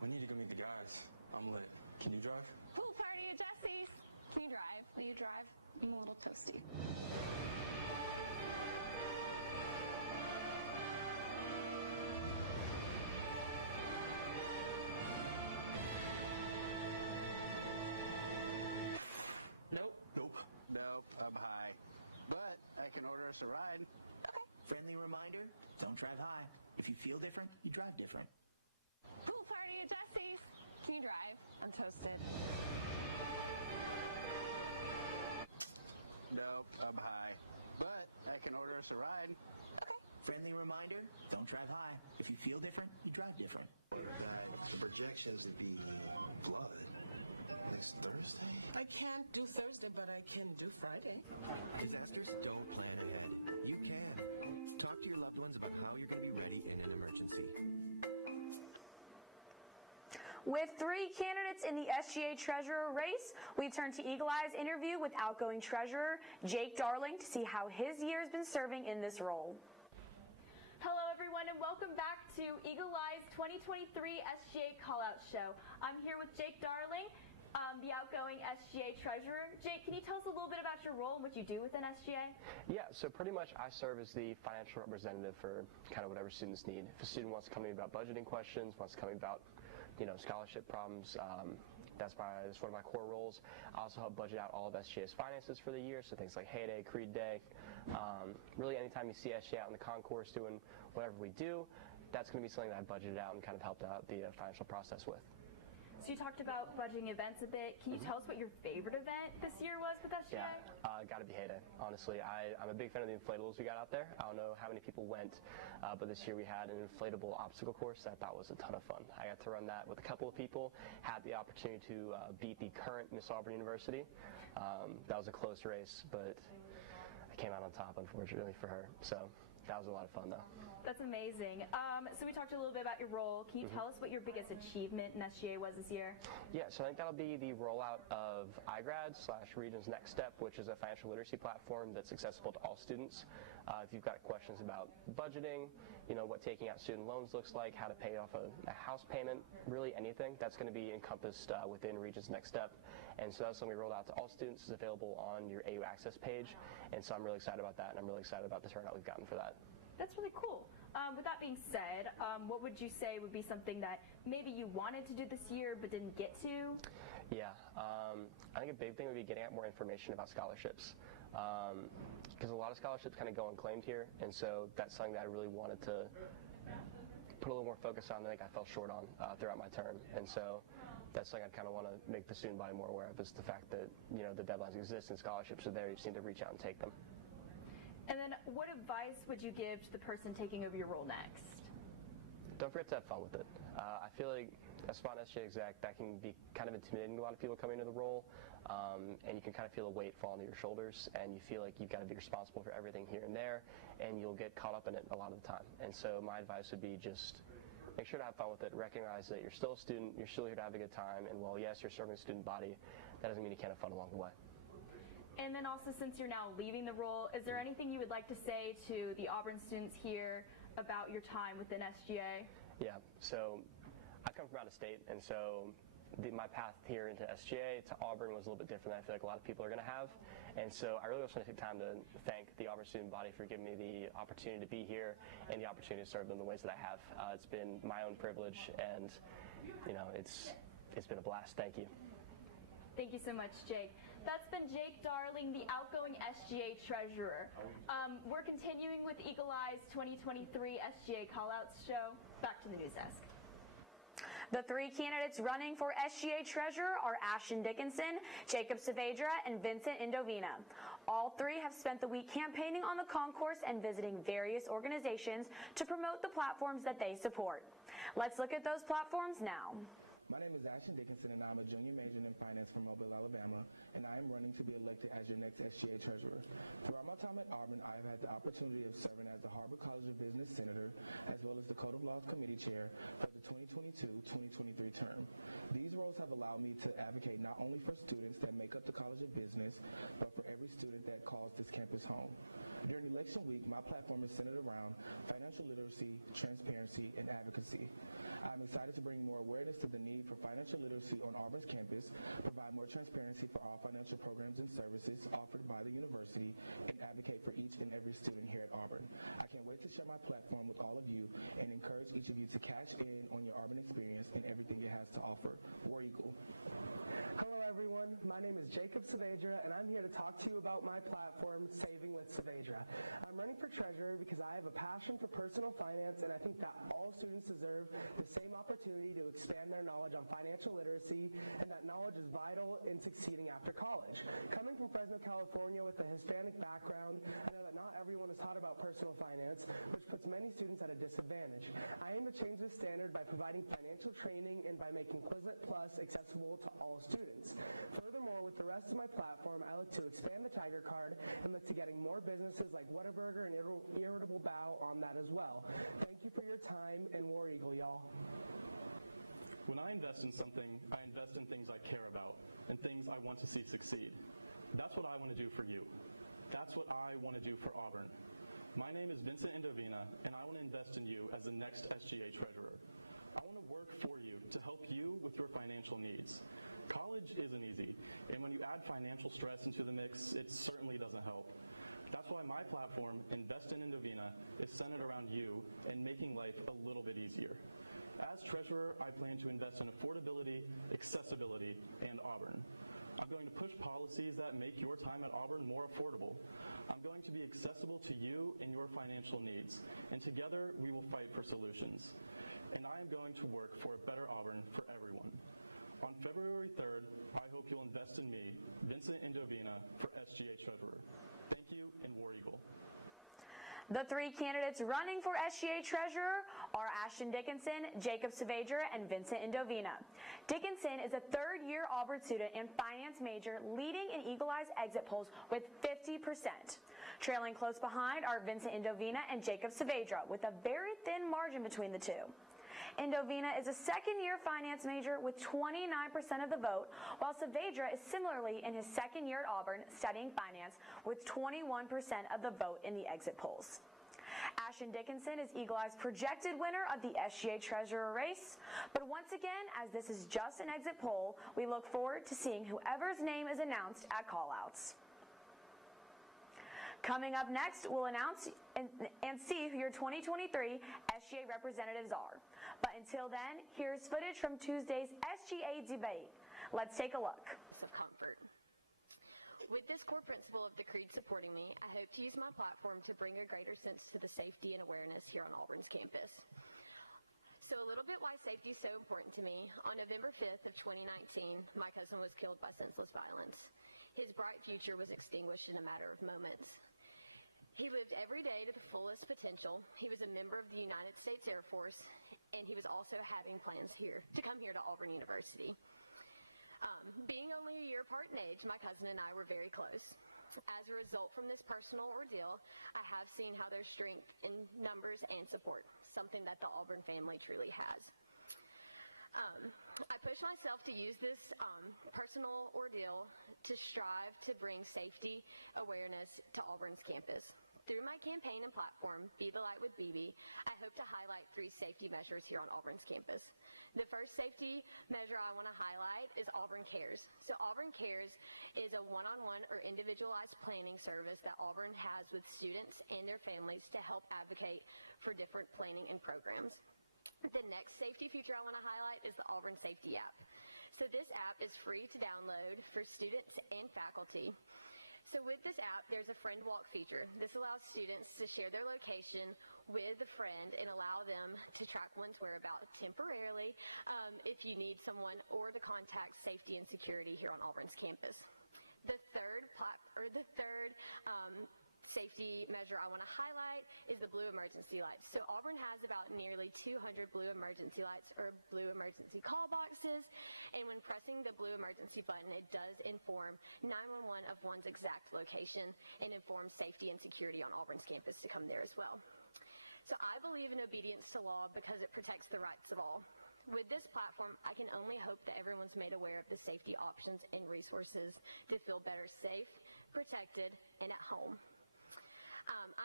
We need to go meet the guys. I'm lit. Can you drive? Pool party at Jesse's. Can you drive? Will you drive? I'm a little toasty. Nope, up high. But I can order us a ride. Okay. Friendly reminder, don't drive high. If you feel different, you drive different. Pool party at Jesse's. Can you drive? I'm toasted. Nope, up high. But I can order us a ride. Okay. Friendly reminder, don't drive high. If you feel different, you drive different. That the projections would be flood. Next Thursday? I can't do Thursday, but I can do Friday. Disasters don't plan ahead. You can. Talk to your loved ones about how you're going to be ready in an emergency. With 3 candidates in the SGA Treasurer race, we turn to Eagle Eye's interview with outgoing Treasurer Jake Darling to see how his year has been serving in this role. Hello, everyone, and welcome back to Eagle Eye's 2023 SGA Callout Show. I'm here with Jake Darling, the outgoing SGA Treasurer. Jake, can you tell us a little bit about your role and what you do within SGA? Yeah, so pretty much I serve as the financial representative for kind of whatever students need. If a student wants to come to me about budgeting questions, wants to come to me about, scholarship problems, that's one of my core roles. I also help budget out all of SGA's finances for the year, so things like Heyday, Creed Day. Really anytime you see SGA out in the concourse doing whatever we do, that's going to be something that I budgeted out and kind of helped out the financial process with. So you talked about budgeting events a bit. Can you tell us what your favorite event this year was with SGA? Gotta be Heyday. Honestly, I'm a big fan of the inflatables we got out there. I don't know how many people went, but this year we had an inflatable obstacle course, and that was a ton of fun. I got to run that with a couple of people, had the opportunity to beat the current Miss Auburn University. That was a close race, but came out on top, unfortunately, for her. So that was a lot of fun. That's amazing. So we talked a little bit about your role. Can you tell us what your biggest achievement in SGA was this year? Yeah, so I think that'll be the rollout of iGrads/Reason's Next Step, which is a financial literacy platform that's accessible to all students. If you've got everything that's going to be encompassed within Regents Next Step. And so that's when we roll out to all students. It's available on your AU Access page. And so I'm really excited about that, and I'm really excited about the turnout we've gotten for that. That's really cool. With that being said, what would you say would be something that maybe you wanted to do this year but didn't get to? Yeah, I think a big thing would be getting out more information about scholarships. Because a lot of scholarships kind of go unclaimed here, and so that's something that I really wanted to put a little more focus on that I fell short on throughout my term. And so that's something I kind of want to make the student body more aware of, is the fact that, you know, the deadlines exist and scholarships are there. You just need to reach out and take them. And then what advice would you give to the person taking over your role next? Don't forget to have fun with it. I feel like a small SGA exec, that can be kind of intimidating to a lot of people coming into the role, and you can kind of feel a weight fall on your shoulders, and you feel like you've got to be responsible for everything here and there, and you'll get caught up in it a lot of the time. And so my advice would be just make sure to have fun with it and recognize that you're still a student, you're still here to have a good time, and while yes, you're serving a student body, that doesn't mean you can't have fun along the way. And then also, since you're now leaving the role, is there anything you would like to say to the Auburn students here about your time within SGA? Yeah, so I come from out of state, and so my path here into SGA to Auburn was a little bit different than I feel like a lot of people are going to have. And so I really want to take time to thank the Auburn student body for giving me the opportunity to be here and the opportunity to serve them the ways that I have. It's been my own privilege, and you know, it's been a blast. Thank you. Thank you so much, Jake. That's been Jake Darling, the outgoing SGA treasurer. We're continuing with Eagle Eye's 2023 SGA Callouts show. Back to the news desk. The three candidates running for SGA treasurer are Ashton Dickinson, Jacob Saavedra, and Vincent Indovina. All three have spent the week campaigning on the concourse and visiting various organizations to promote the platforms that they support. Let's look at those platforms now. My name is Ashton Dickinson, and I'm a junior majoring in finance from Mobile, Alabama, and I am running to be elected as your next SGA treasurer. Throughout my time at Auburn, I have had the opportunity of serving as the Harvard College of Business senator, as well as the Code of Laws committee chair for the 2022-2023 term. These roles have allowed me to advocate not only for students that make up the College of Business, but for every student that calls this campus home. During election week, my platform is centered around financial literacy, transparency, and advocacy. I'm excited to bring more awareness to the need for financial literacy on Auburn's campus, provide more transparency for all financial programs and services offered by the university, and advocate for each and every student here at Auburn. I can't wait to share my platform with all of you and encourage each of you to cash in on your Auburn experience and everything it has to offer. War Eagle. Hello everyone, my name is Jacob Saavedra, and I'm here to talk to you about my platform, Saving with Saavedra. I'm running for treasurer because I have a passion for personal finance, and I think that all students deserve the same opportunity to expand their knowledge on financial literacy, and that knowledge is vital in succeeding after college. Coming from Fresno, California with a Hispanic background, I know that not everyone is taught about personal finance, which puts many students at a disadvantage. I aim to change this standard by providing financial training and by making Quizlet Plus accessible to all students. Furthermore, with the rest of my platform, I look to expand the Tiger Card and look to getting more businesses like Whataburger and Irritable Bow on that as well. Thank you for your time, and War Eagle, y'all. When I invest in something, I invest in things I care about and things I want to see succeed. That's what I want to do for you. That's what I want to do for Auburn. My name is Vincent Indovina, and I want to invest in you as the next SGA treasurer. I want to work for you to help you with your financial needs. College isn't easy, and when you add financial stress into the mix, it certainly doesn't help. That's why my platform, Invest in Indovina, is centered around you and making life a little bit easier. As treasurer, I plan to invest in affordability, accessibility, and Auburn. I'm going to push policies that make your time at Auburn more affordable. I'm going to be accessible to you and your financial needs, and together we will fight for solutions. And I am going to work for a better Auburn for everyone. On February 3rd, I hope you'll invest in me, Vincent Indovina, for SGA treasurer. Thank you, and War Eagle. The three candidates running for SGA treasurer are Ashton Dickinson, Jacob Saavedra, and Vincent Indovina. Dickinson is a third-year Auburn student and finance major, leading in Eagle Eye's exit polls with 50%. Trailing close behind are Vincent Indovina and Jacob Saavedra, with a very thin margin between the two. Indovina is a second-year finance major with 29% of the vote, while Saavedra is similarly in his second year at Auburn studying finance with 21% of the vote in the exit polls. Ashton Ashton Dickinson is Eagle Eye's projected winner of the SGA Treasurer race. But once again, as this is just an exit poll, we look forward to seeing whoever's name is announced at callouts. Coming up next, we'll announce and see who your 2023 SGA representatives are. But until then, here's footage from Tuesday's SGA debate. Let's take a look. Of comfort. With this core principle of the Creed supporting me, I hope to use my platform to bring a greater sense to the safety and awareness here on Auburn's campus. So a little bit why safety is so important to me. On November 5th of 2019, my cousin was killed by senseless violence. His bright future was extinguished in a matter of moments. He lived every day to the fullest potential. He was a member of the United States Air Force, and he was also having plans to come here to Auburn University. Being only a year apart in age, my cousin and I were very close. As a result from this personal ordeal, I have seen how there's strength in numbers and support, something that the Auburn family truly has. I push myself to use this personal ordeal to strive to bring safety awareness to Auburn's campus. Through my campaign and platform, Be the Light with BB, I hope to highlight 3 safety measures here on Auburn's campus. The first safety measure I want to highlight is Auburn Cares. So Auburn Cares is a one-on-one or individualized planning service that Auburn has with students and their families to help advocate for different planning and programs. The next safety feature I want to highlight is the Auburn Safety app. So this app is free to download for students and faculty. So with this app, there's a friend walk feature. This allows students to share their location with a friend and allow them to track one's whereabouts temporarily if you need someone, or to contact safety and security here on Auburn's campus. The third safety measure I want to highlight is the blue emergency lights. So Auburn has about nearly 200 blue emergency lights, or blue emergency call boxes, and when pressing the blue emergency button, it does inform 911 of one's exact location and informs safety and security on Auburn's campus to come there as well. So I believe in obedience to law because it protects the rights of all. With this platform, I can only hope that everyone's made aware of the safety options and resources to feel better safe, protected, and at home.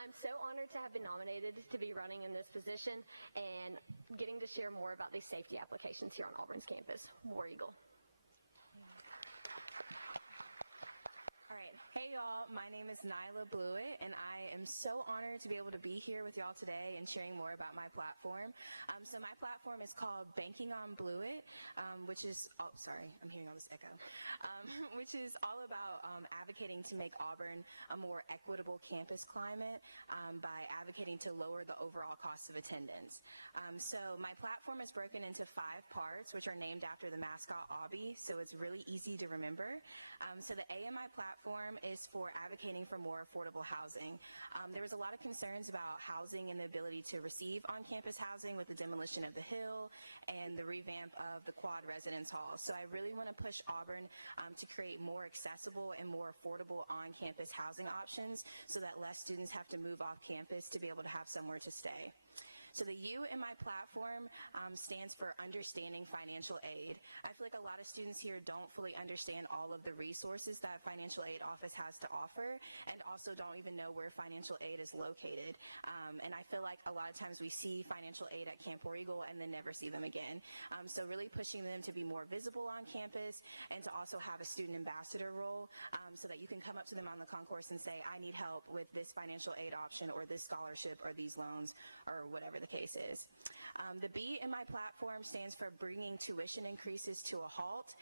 I'm so honored to have been nominated to be running in this position and getting to share more about these safety applications here on Auburn's campus. War Eagle. All right. Hey, y'all. My name is Nyla Blewett, and I am so honored to be able to be here with y'all today and sharing more about my platform. So my platform is called Banking on Blewett, which is, sorry, I'm hearing all this echo, which is all about advocating to make Auburn a more equitable campus climate by advocating to lower the overall cost of attendance. So my platform is broken into 5 parts, which are named after the mascot Aubie, so it's really easy to remember. So the A in my platform is for advocating for more affordable housing. There was a lot of concerns about housing and the ability to receive on-campus housing with the demolition of the Hill and the revamp of the Quad Residence Hall. So I really want to push Auburn to create more accessible and more affordable on-campus housing options so that less students have to move off campus to be able to have somewhere to stay. So the U in my platform stands for understanding financial aid. I feel like a lot of students here don't fully understand all of the resources that financial aid office has to offer, and also don't even know where financial aid is located. And I feel like a lot of times we see financial aid at Camp War Eagle and then never see them again. So really pushing them to be more visible on campus and to also have a student ambassador role so that you can come up to them on the concourse and say, I need help with this financial aid option or this scholarship or these loans or whatever the case is. The B in my platform stands for bringing tuition increases to a halt.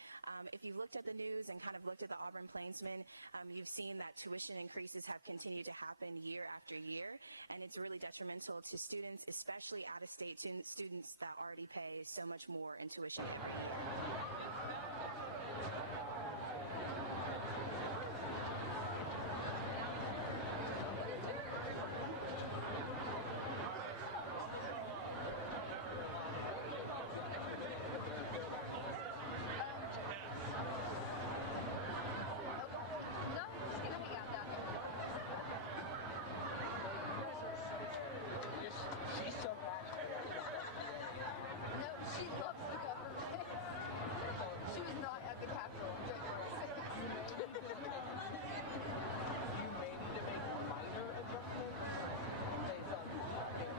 If you've looked at the news and kind of looked at the Auburn Plainsman, you've seen that tuition increases have continued to happen year after year, and it's really detrimental to students, especially out-of-state students that already pay so much more in tuition every year. You may need to make minor adjustments based on who's talking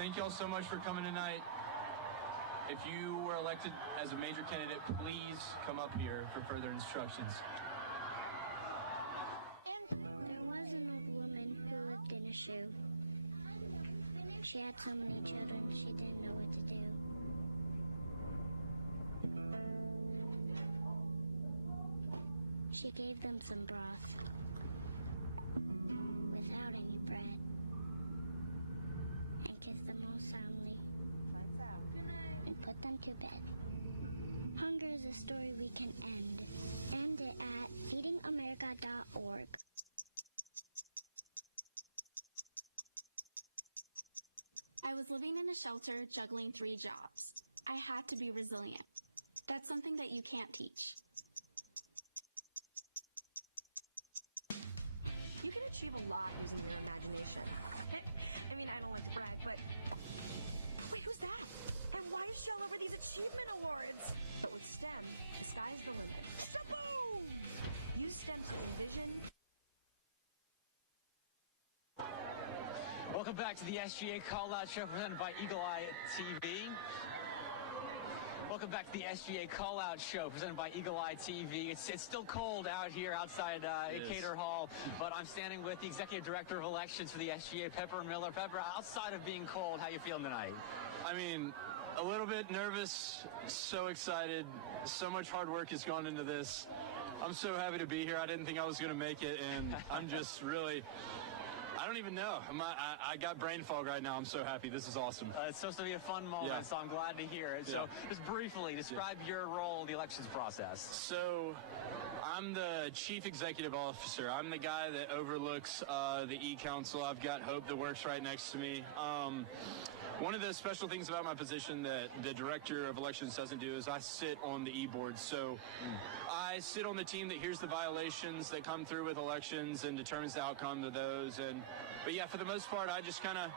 Thank you all so much for coming tonight. If you were elected as a major candidate, please come up here for further instructions. There was an old woman who lived in a shoe. She had so many children, she didn't know what to do. She gave them some broth without any bread and kissed them all soundly. Lights out. Good night. And put them to bed. Hunger is a story we can end. End it at feedingamerica.org. I was living in a shelter juggling 3 jobs. I had to be resilient. That's something that you can't teach. You can achieve a lot using your imagination. I mean, I don't like to brag, but... Wait, who's that? And why is she all over these achievement awards? But with STEM, the sky's the limit. Shaboom! Use STEM to envision... Welcome back to the SGA Callout Show presented by Eagle Eye TV. Welcome back to the SGA Callout Show presented by Eagle Eye TV. It's still cold out here outside Cater Hall, but I'm standing with the Executive Director of Elections for the SGA, Pepper Miller. Pepper, outside of being cold, how you feeling tonight? I mean, a little bit nervous, so excited. So much hard work has gone into this. I'm so happy to be here. I didn't think I was going to make it, and I'm just really, I don't even know. I got brain fog right now. I'm so happy. This is awesome. It's supposed to be a fun moment, so I'm glad to hear it. So just briefly, describe your role in the elections process. So, I'm the Chief Executive Officer. I'm the guy that overlooks the E-Council. I've got Hope that works right next to me. One of the special things about my position that the Director of Elections doesn't do is I sit on the E-Board. So, I sit on the team that hears the violations that come through with elections and determines the outcome of those. But yeah, for the most part, I just kind of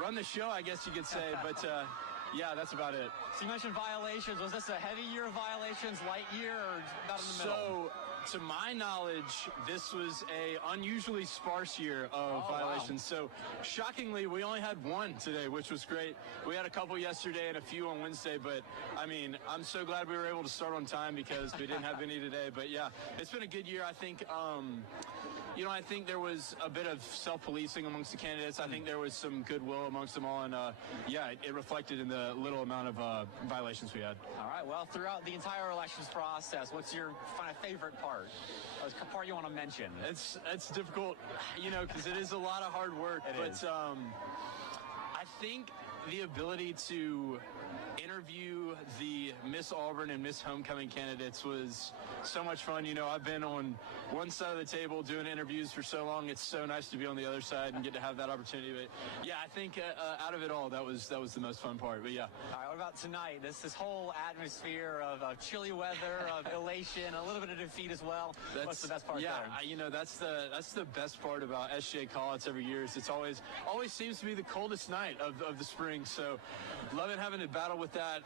run the show, I guess you could say. But yeah, that's about it. So you mentioned violations. Was this a heavy year of violations, light year, or about in the middle? To my knowledge, this was a unusually sparse year. Oh, wow. So shockingly, we only had 1 today, which was great. We had a couple yesterday and a few on Wednesday, but I mean, I'm so glad we were able to start on time because we didn't have any today. But yeah, it's been a good year. I think, I think there was a bit of self-policing amongst the candidates. I think there was some goodwill amongst them all, and yeah, it reflected in the little amount of violations we had. All right, well, throughout the entire elections process, what's your favorite part? The part you want to mention? It's difficult, because it is a lot of hard work. It is. I think the ability to interview the Miss Auburn and Miss Homecoming candidates was so much fun. I've been on one side of the table doing interviews for so long. It's so nice to be on the other side and get to have that opportunity. Yeah, I think out of it all, that was the most fun part. But yeah. All right, what about tonight? This whole atmosphere of chilly weather, of elation, a little bit of defeat as well. What's the best part there? That's the best part about SGA Callouts every year. Is it's always seems to be the coldest night of the spring. So loving having to battle with that.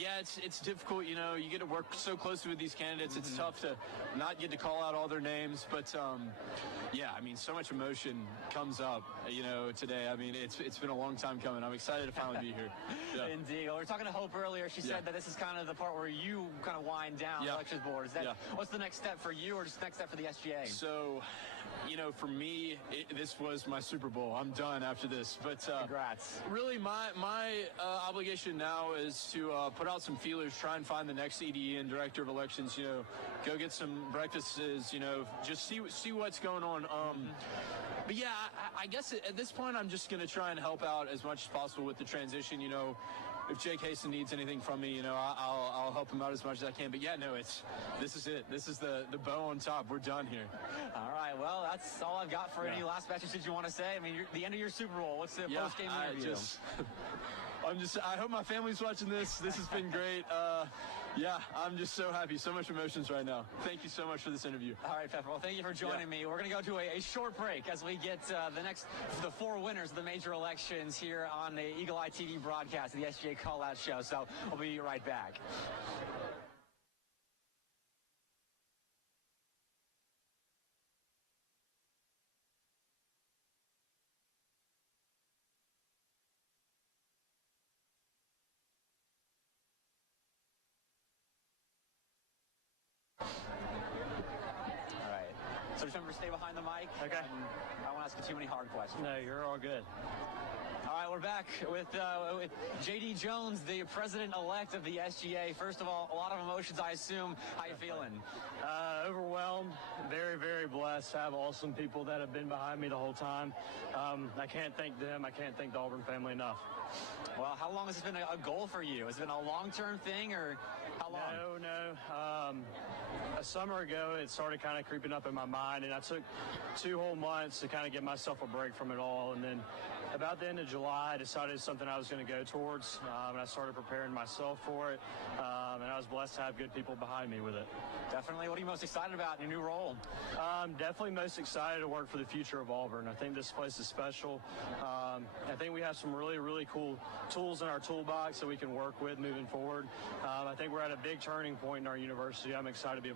Yeah, it's difficult. You get to work so closely with these candidates. It's tough to not get to call out all their names. But yeah, I mean, so much emotion comes up. Today. I mean, it's been a long time coming. I'm excited to be here. Indeed. Well, we were talking to Hope earlier. She said that this is kind of the part where you kind of wind down the elections board. What's the next step for you, or just next step for the SGA? So, for me, this was my Super Bowl. I'm done after this. But, Congrats. Really, my obligation now is to put out some feelers, try and find the next ED and Director of Elections. Go get some breakfasts. Just see what's going on. But yeah, I guess at this point, I'm just going to try and help out as much as possible with the transition. If Jay Casey needs anything from me, I'll help him out as much as I can. But yeah, no, this is it. This is the bow on top. We're done here. All right, well, that's all I've got for any last messages you want to say. I mean, the end of your Super Bowl. What's the post-game interview? I hope my family's watching this. It's been great. Yeah, I'm just so happy. So much emotions right now. Thank you so much for this interview. All right, Pepper. Well, thank you for joining me. We're going to go to a short break as we get the 4 winners of the major elections here on the Eagle Eye TV broadcast of the SGA Callout Show. So we'll be right back. So just remember to stay behind the mic, and I won't ask you too many hard questions. All right, we're back with J.D. Jones, the president-elect of the SGA. First of all, a lot of emotions, I assume. How you feeling? Overwhelmed, very, very blessed to have awesome people that have been behind me the whole time. I can't thank them. I can't thank Auburn for enough. Well, how long has this been a goal for you? Has it been a long-term thing, or how long? A summer ago, it started kind of creeping up in my mind, and I took 2 whole months to kind of give myself a break from it all. And then about the end of July, I decided it's something I was going to go towards. I started preparing myself for it, and I was blessed to have good people behind me. Definitely. What are you most excited about in your new role? Definitely most excited to work for the future of Auburn. I think this place is special. I think we have some really, really cool tools in our toolbox that we can work with moving forward. I think we're at a big turning point in our university. I'm excited to be a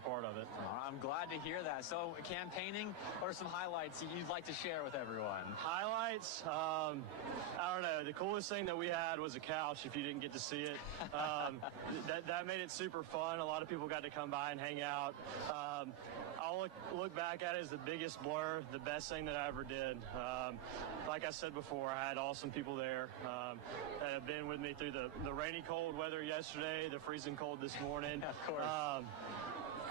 part of it. I'm glad to hear that. So, campaigning, what are some highlights you'd like to share with everyone? Highlights? I don't know. The coolest thing that we had was a couch, if you didn't get to see it. That made it super fun. A lot of people got to come by and hang out. I'll look back at it as the biggest blur, the best thing that I ever did. Like I said before, I had awesome people there that have been with me through the rainy, cold weather yesterday, the freezing cold this morning. Of course.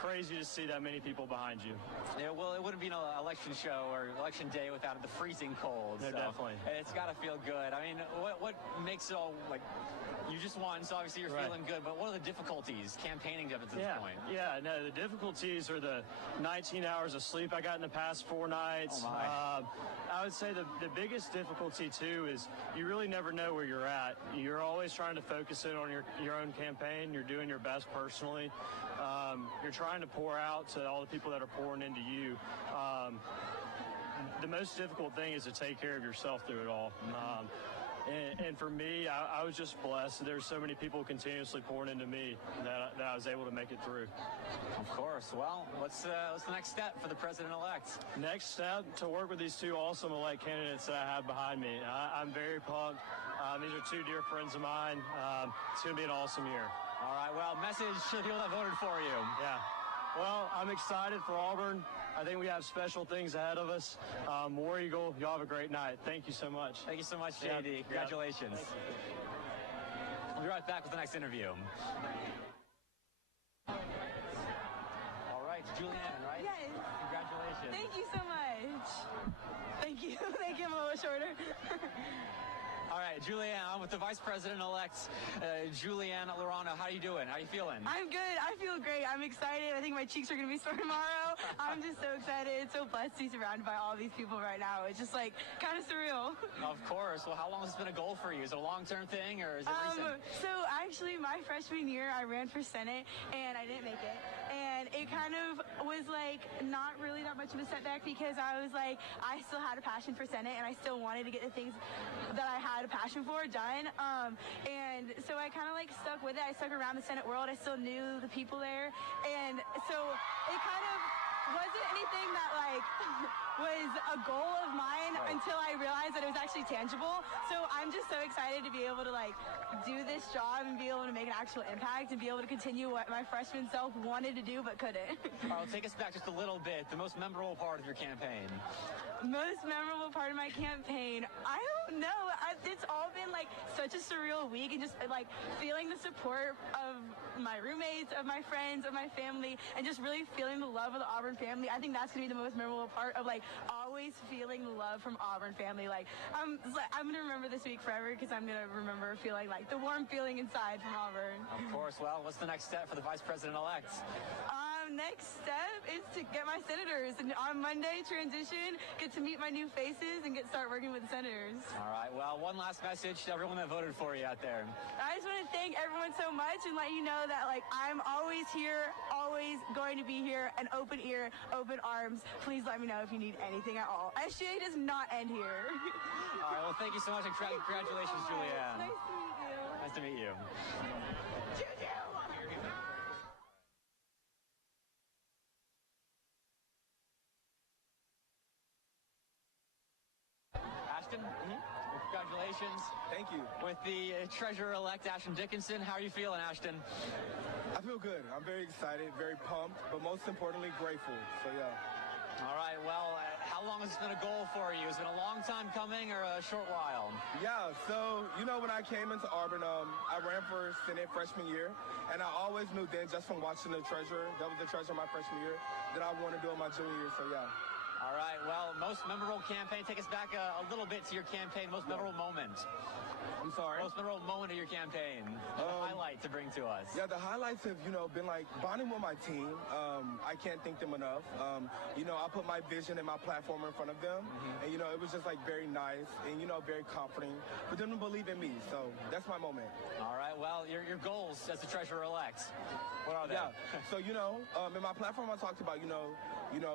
Crazy to see that many people behind you. Yeah, well, it wouldn't be an election show or election day without the freezing cold, so it's got to feel good. I mean, what makes it all, like, you just won, so obviously you're feeling good, but what are the difficulties campaigning up to this point? Yeah, no, the difficulties are the 19 hours of sleep I got in the past 4 nights. Oh, my. I would say that the biggest difficulty, too, is you really never know where you're at. You're always trying to focus in on your own campaign. You're doing your best personally. You're trying to pour out to all the people that are pouring into you. The most difficult thing is to take care of yourself as well. Mm-hmm. And for me, I was just blessed. There's so many people continuously pouring into me that I was able to make it through. Of course. Well, what's the next step for the president-elect? Next step, to work with these 2 awesome elect candidates that I have behind me. I'm very pumped. These are 2 dear friends of mine. Should be an awesome year. All right, well, message to the people that voted for you. Well, I'm excited for Auburn. I think we got special things ahead of us. War Eagles, y'all have a great night. Thank you so much. Thank you so much, JD. Congratulations. We'll be right back with the next interview. All right, Julianne, right? Yes. Congratulations. Thank you so much. Thank you. Thank you. I'm a little shorter. All right, Julianne, I'm with the Vice President-elect, Julianne Lorano. How are you doing? How are you feeling? I'm good. I feel great. I'm excited. I think my cheeks are going to be sore tomorrow. I'm just so excited. It's so blessed to be surrounded by all these people right now. It's just like kind of surreal. Of course. Well, how long has this been a goal for you? Is it a long-term thing or is it recent? So actually, my freshman year, I ran for Senate and I didn't make it. And it kind of was like not really that much of a setback because I was like, I still had a passion for Senate and I still wanted to get the things that I had a passion for done. And so I kind of like stuck with it. I stuck around the Senate world. I still knew the people there. And so it kind of wasn't anything that like was a goal of mine until I realized that it was actually tangible. So I'm just so excited to be able to like do this job and be able to make an actual impact and be able to continue what my freshman self wanted to do but couldn't. All right, well, take us back just a little bit. The most memorable part of your campaign. Most memorable part of my campaign, I don't know. It's all been like such a surreal week and just like feeling the support of my roommates, of my friends, of my family, and just really feeling the love of the Auburn family. I think that's to me the most memorable part of like always feeling the love from Auburn family. Like I'm gonna remember this week forever because I'm gonna remember feeling like the warm feeling inside from Auburn. Of course. Well, what's the next step for the Vice President-elect? Next step is to get my senators. And on Monday, transition, get to meet my new faces, and get to start working with senators. All right. Well, one last message to everyone that voted for you out there. I just want to thank everyone so much and let you know that like I'm always here, always going to be here, an open ear, open arms. Please let me know if you need anything else. SGA does not end here. All right. Well, thank you so much, and congratulations, Julianne. Nice to meet you. Nice to meet you. Juju! Ashton, well, congratulations. With the treasurer-elect, Ashton Dickinson. How are you feeling, Ashton? I feel good. I'm very excited, very pumped, and most importantly, grateful. All right, well, how long has this been a goal for you? Has it been a long time coming or a short while? Yeah, so, when I came into Auburn, I ran for Senate freshman year, and I always knew then Justin Watson and Treasurer, that was the treasurer my freshman year, and I wanted to do it my senior year, so yeah. All right, well, most memorable campaign. Take us back a little bit to your campaign, most memorable moment. Most memorable moment of your campaign. Just a highlight to bring to us. Yeah, the highlights have, been like bonding with my team. I can't thank them enough. I put my vision and my platform in front of them. Mm-hmm. And, it was just like very nice and, very confident. For them to believe in me. So that's my moment. All right, well, your goals as the treasurer-elect, what are they? So, in my platform I talked about,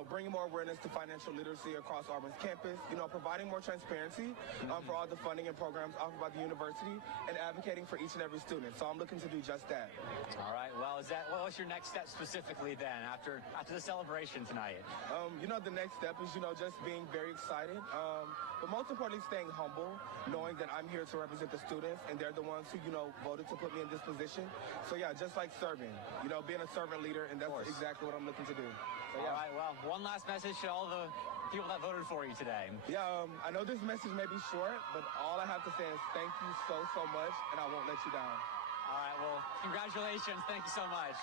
bringing more awareness to financial literacy across Auburn's campus, providing more transparency Mm-hmm. for all the funding and programs offered by the university, and advocating for each and every student. So I'm looking to do just that. All right, well, what's your next step specifically then after the celebration tonight? The next step is, just being very excited. But most importantly, staying humble, knowing that I'm here to represent the students, and they're the ones who, voted to put me in this position. So yeah, just like serving, being a servant leader. And Of course. Exactly what I'm looking to do. All right, well, one last message to all the people that voted for you today. Yeah, I know this message may be short, but all I have to say is thank you so much, and I won't let you down. All right, well, congratulations. Thank you so much.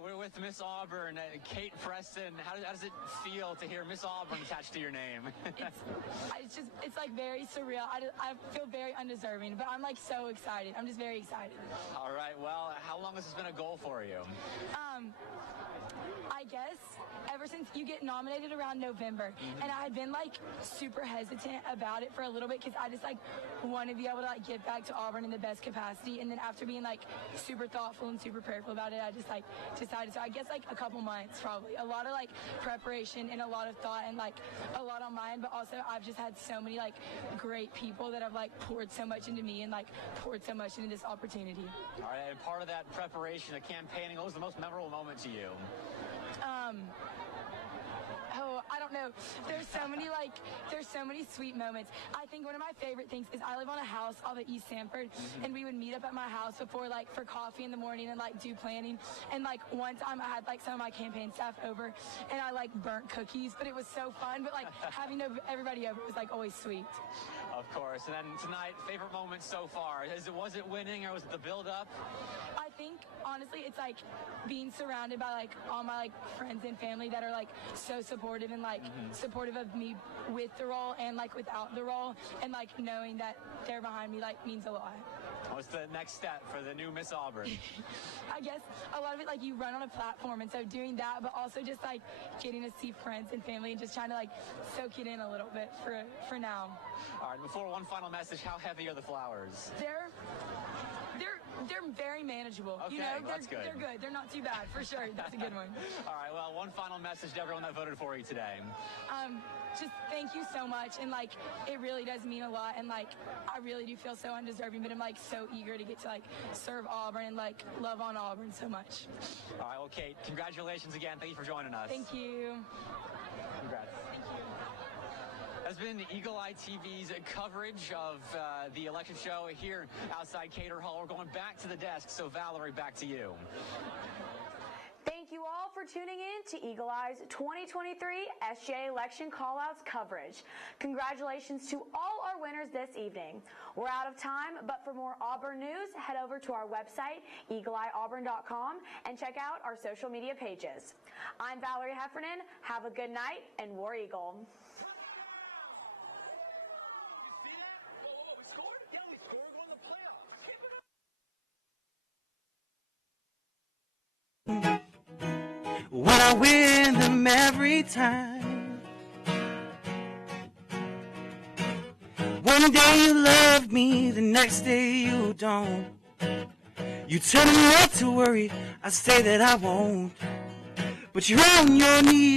We're with Miss Auburn, Kate Preston. How does it feel to hear Miss Auburn attached to your name? It's like very surreal. I feel very undeserving, but I'm like so excited. I'm just very excited. All right, well, how long has this been a goal for you? I guess ever since you get nominated around November. Mm-hmm. And I've been like super hesitant about it for a little bit because I just want to be able to give back to Auburn in the best capacity, and then after being super thoughtful and super careful about it, I just decided. So I guess a couple months, a lot of preparation and a lot of thought and a lot on my end, but also I've just had so many great people that have poured so much into me and poured so much into this opportunity. All right, and part of that preparation, the campaigning, what was the most memorable moment to you? I don't know. There's so many sweet moments. I think one of my favorite things is I live on a house off of East Sanford, Mm-hmm. and we would meet up at my house before for coffee in the morning and do planning. And one time I had some of my campaign staff over, and I burnt cookies, but it was so fun. But having everybody else was always sweet. Of course. And then tonight, favorite moment so far? Was it winning or was it the build-up? I think, honestly, it's being surrounded by all my friends and family that are so supportive and Mm-hmm. supportive of me with the role and without the role, and knowing that they're behind me means a lot. What's the next step for the new Miss Auburn? I guess a lot of it you run on a platform, and so doing that, but also just getting to see friends and family and just trying to soak it in a little bit for now. All right, before one final message, how heavy are the flowers? They're very manageable. Okay, well, that's good. They're not too bad. All right, well, one final message to everyone that voted for you today. Just thank you so much, and it really does mean a lot, and I really do feel so undeserving and so eager to get to serve Auburn and love on Auburn so much. All right, well, Kate, congratulations again. Thank you for joining us. Congrats. Thank you. That's been Eagle Eye TV's coverage of the election show here outside Cater Hall. We're going back to the desk, so Valerie, back to you. Thank you all for tuning in to Eagle Eye's 2023 SGA election callouts coverage. Congratulations to all our winners this evening. We're out of time, but for more Auburn news, head over to our website, eagleeyeauburn.com, and check out our social media pages. I'm Valerie Heffernan. Have a good night, and War Eagle. You see that? Whoa, we scored? Yeah, we scored. We're going to the playoffs. I can't believe When I win them every time. One day you love me, the next day you don't. You tell me not to worry, I say that I won't. But you're on your knees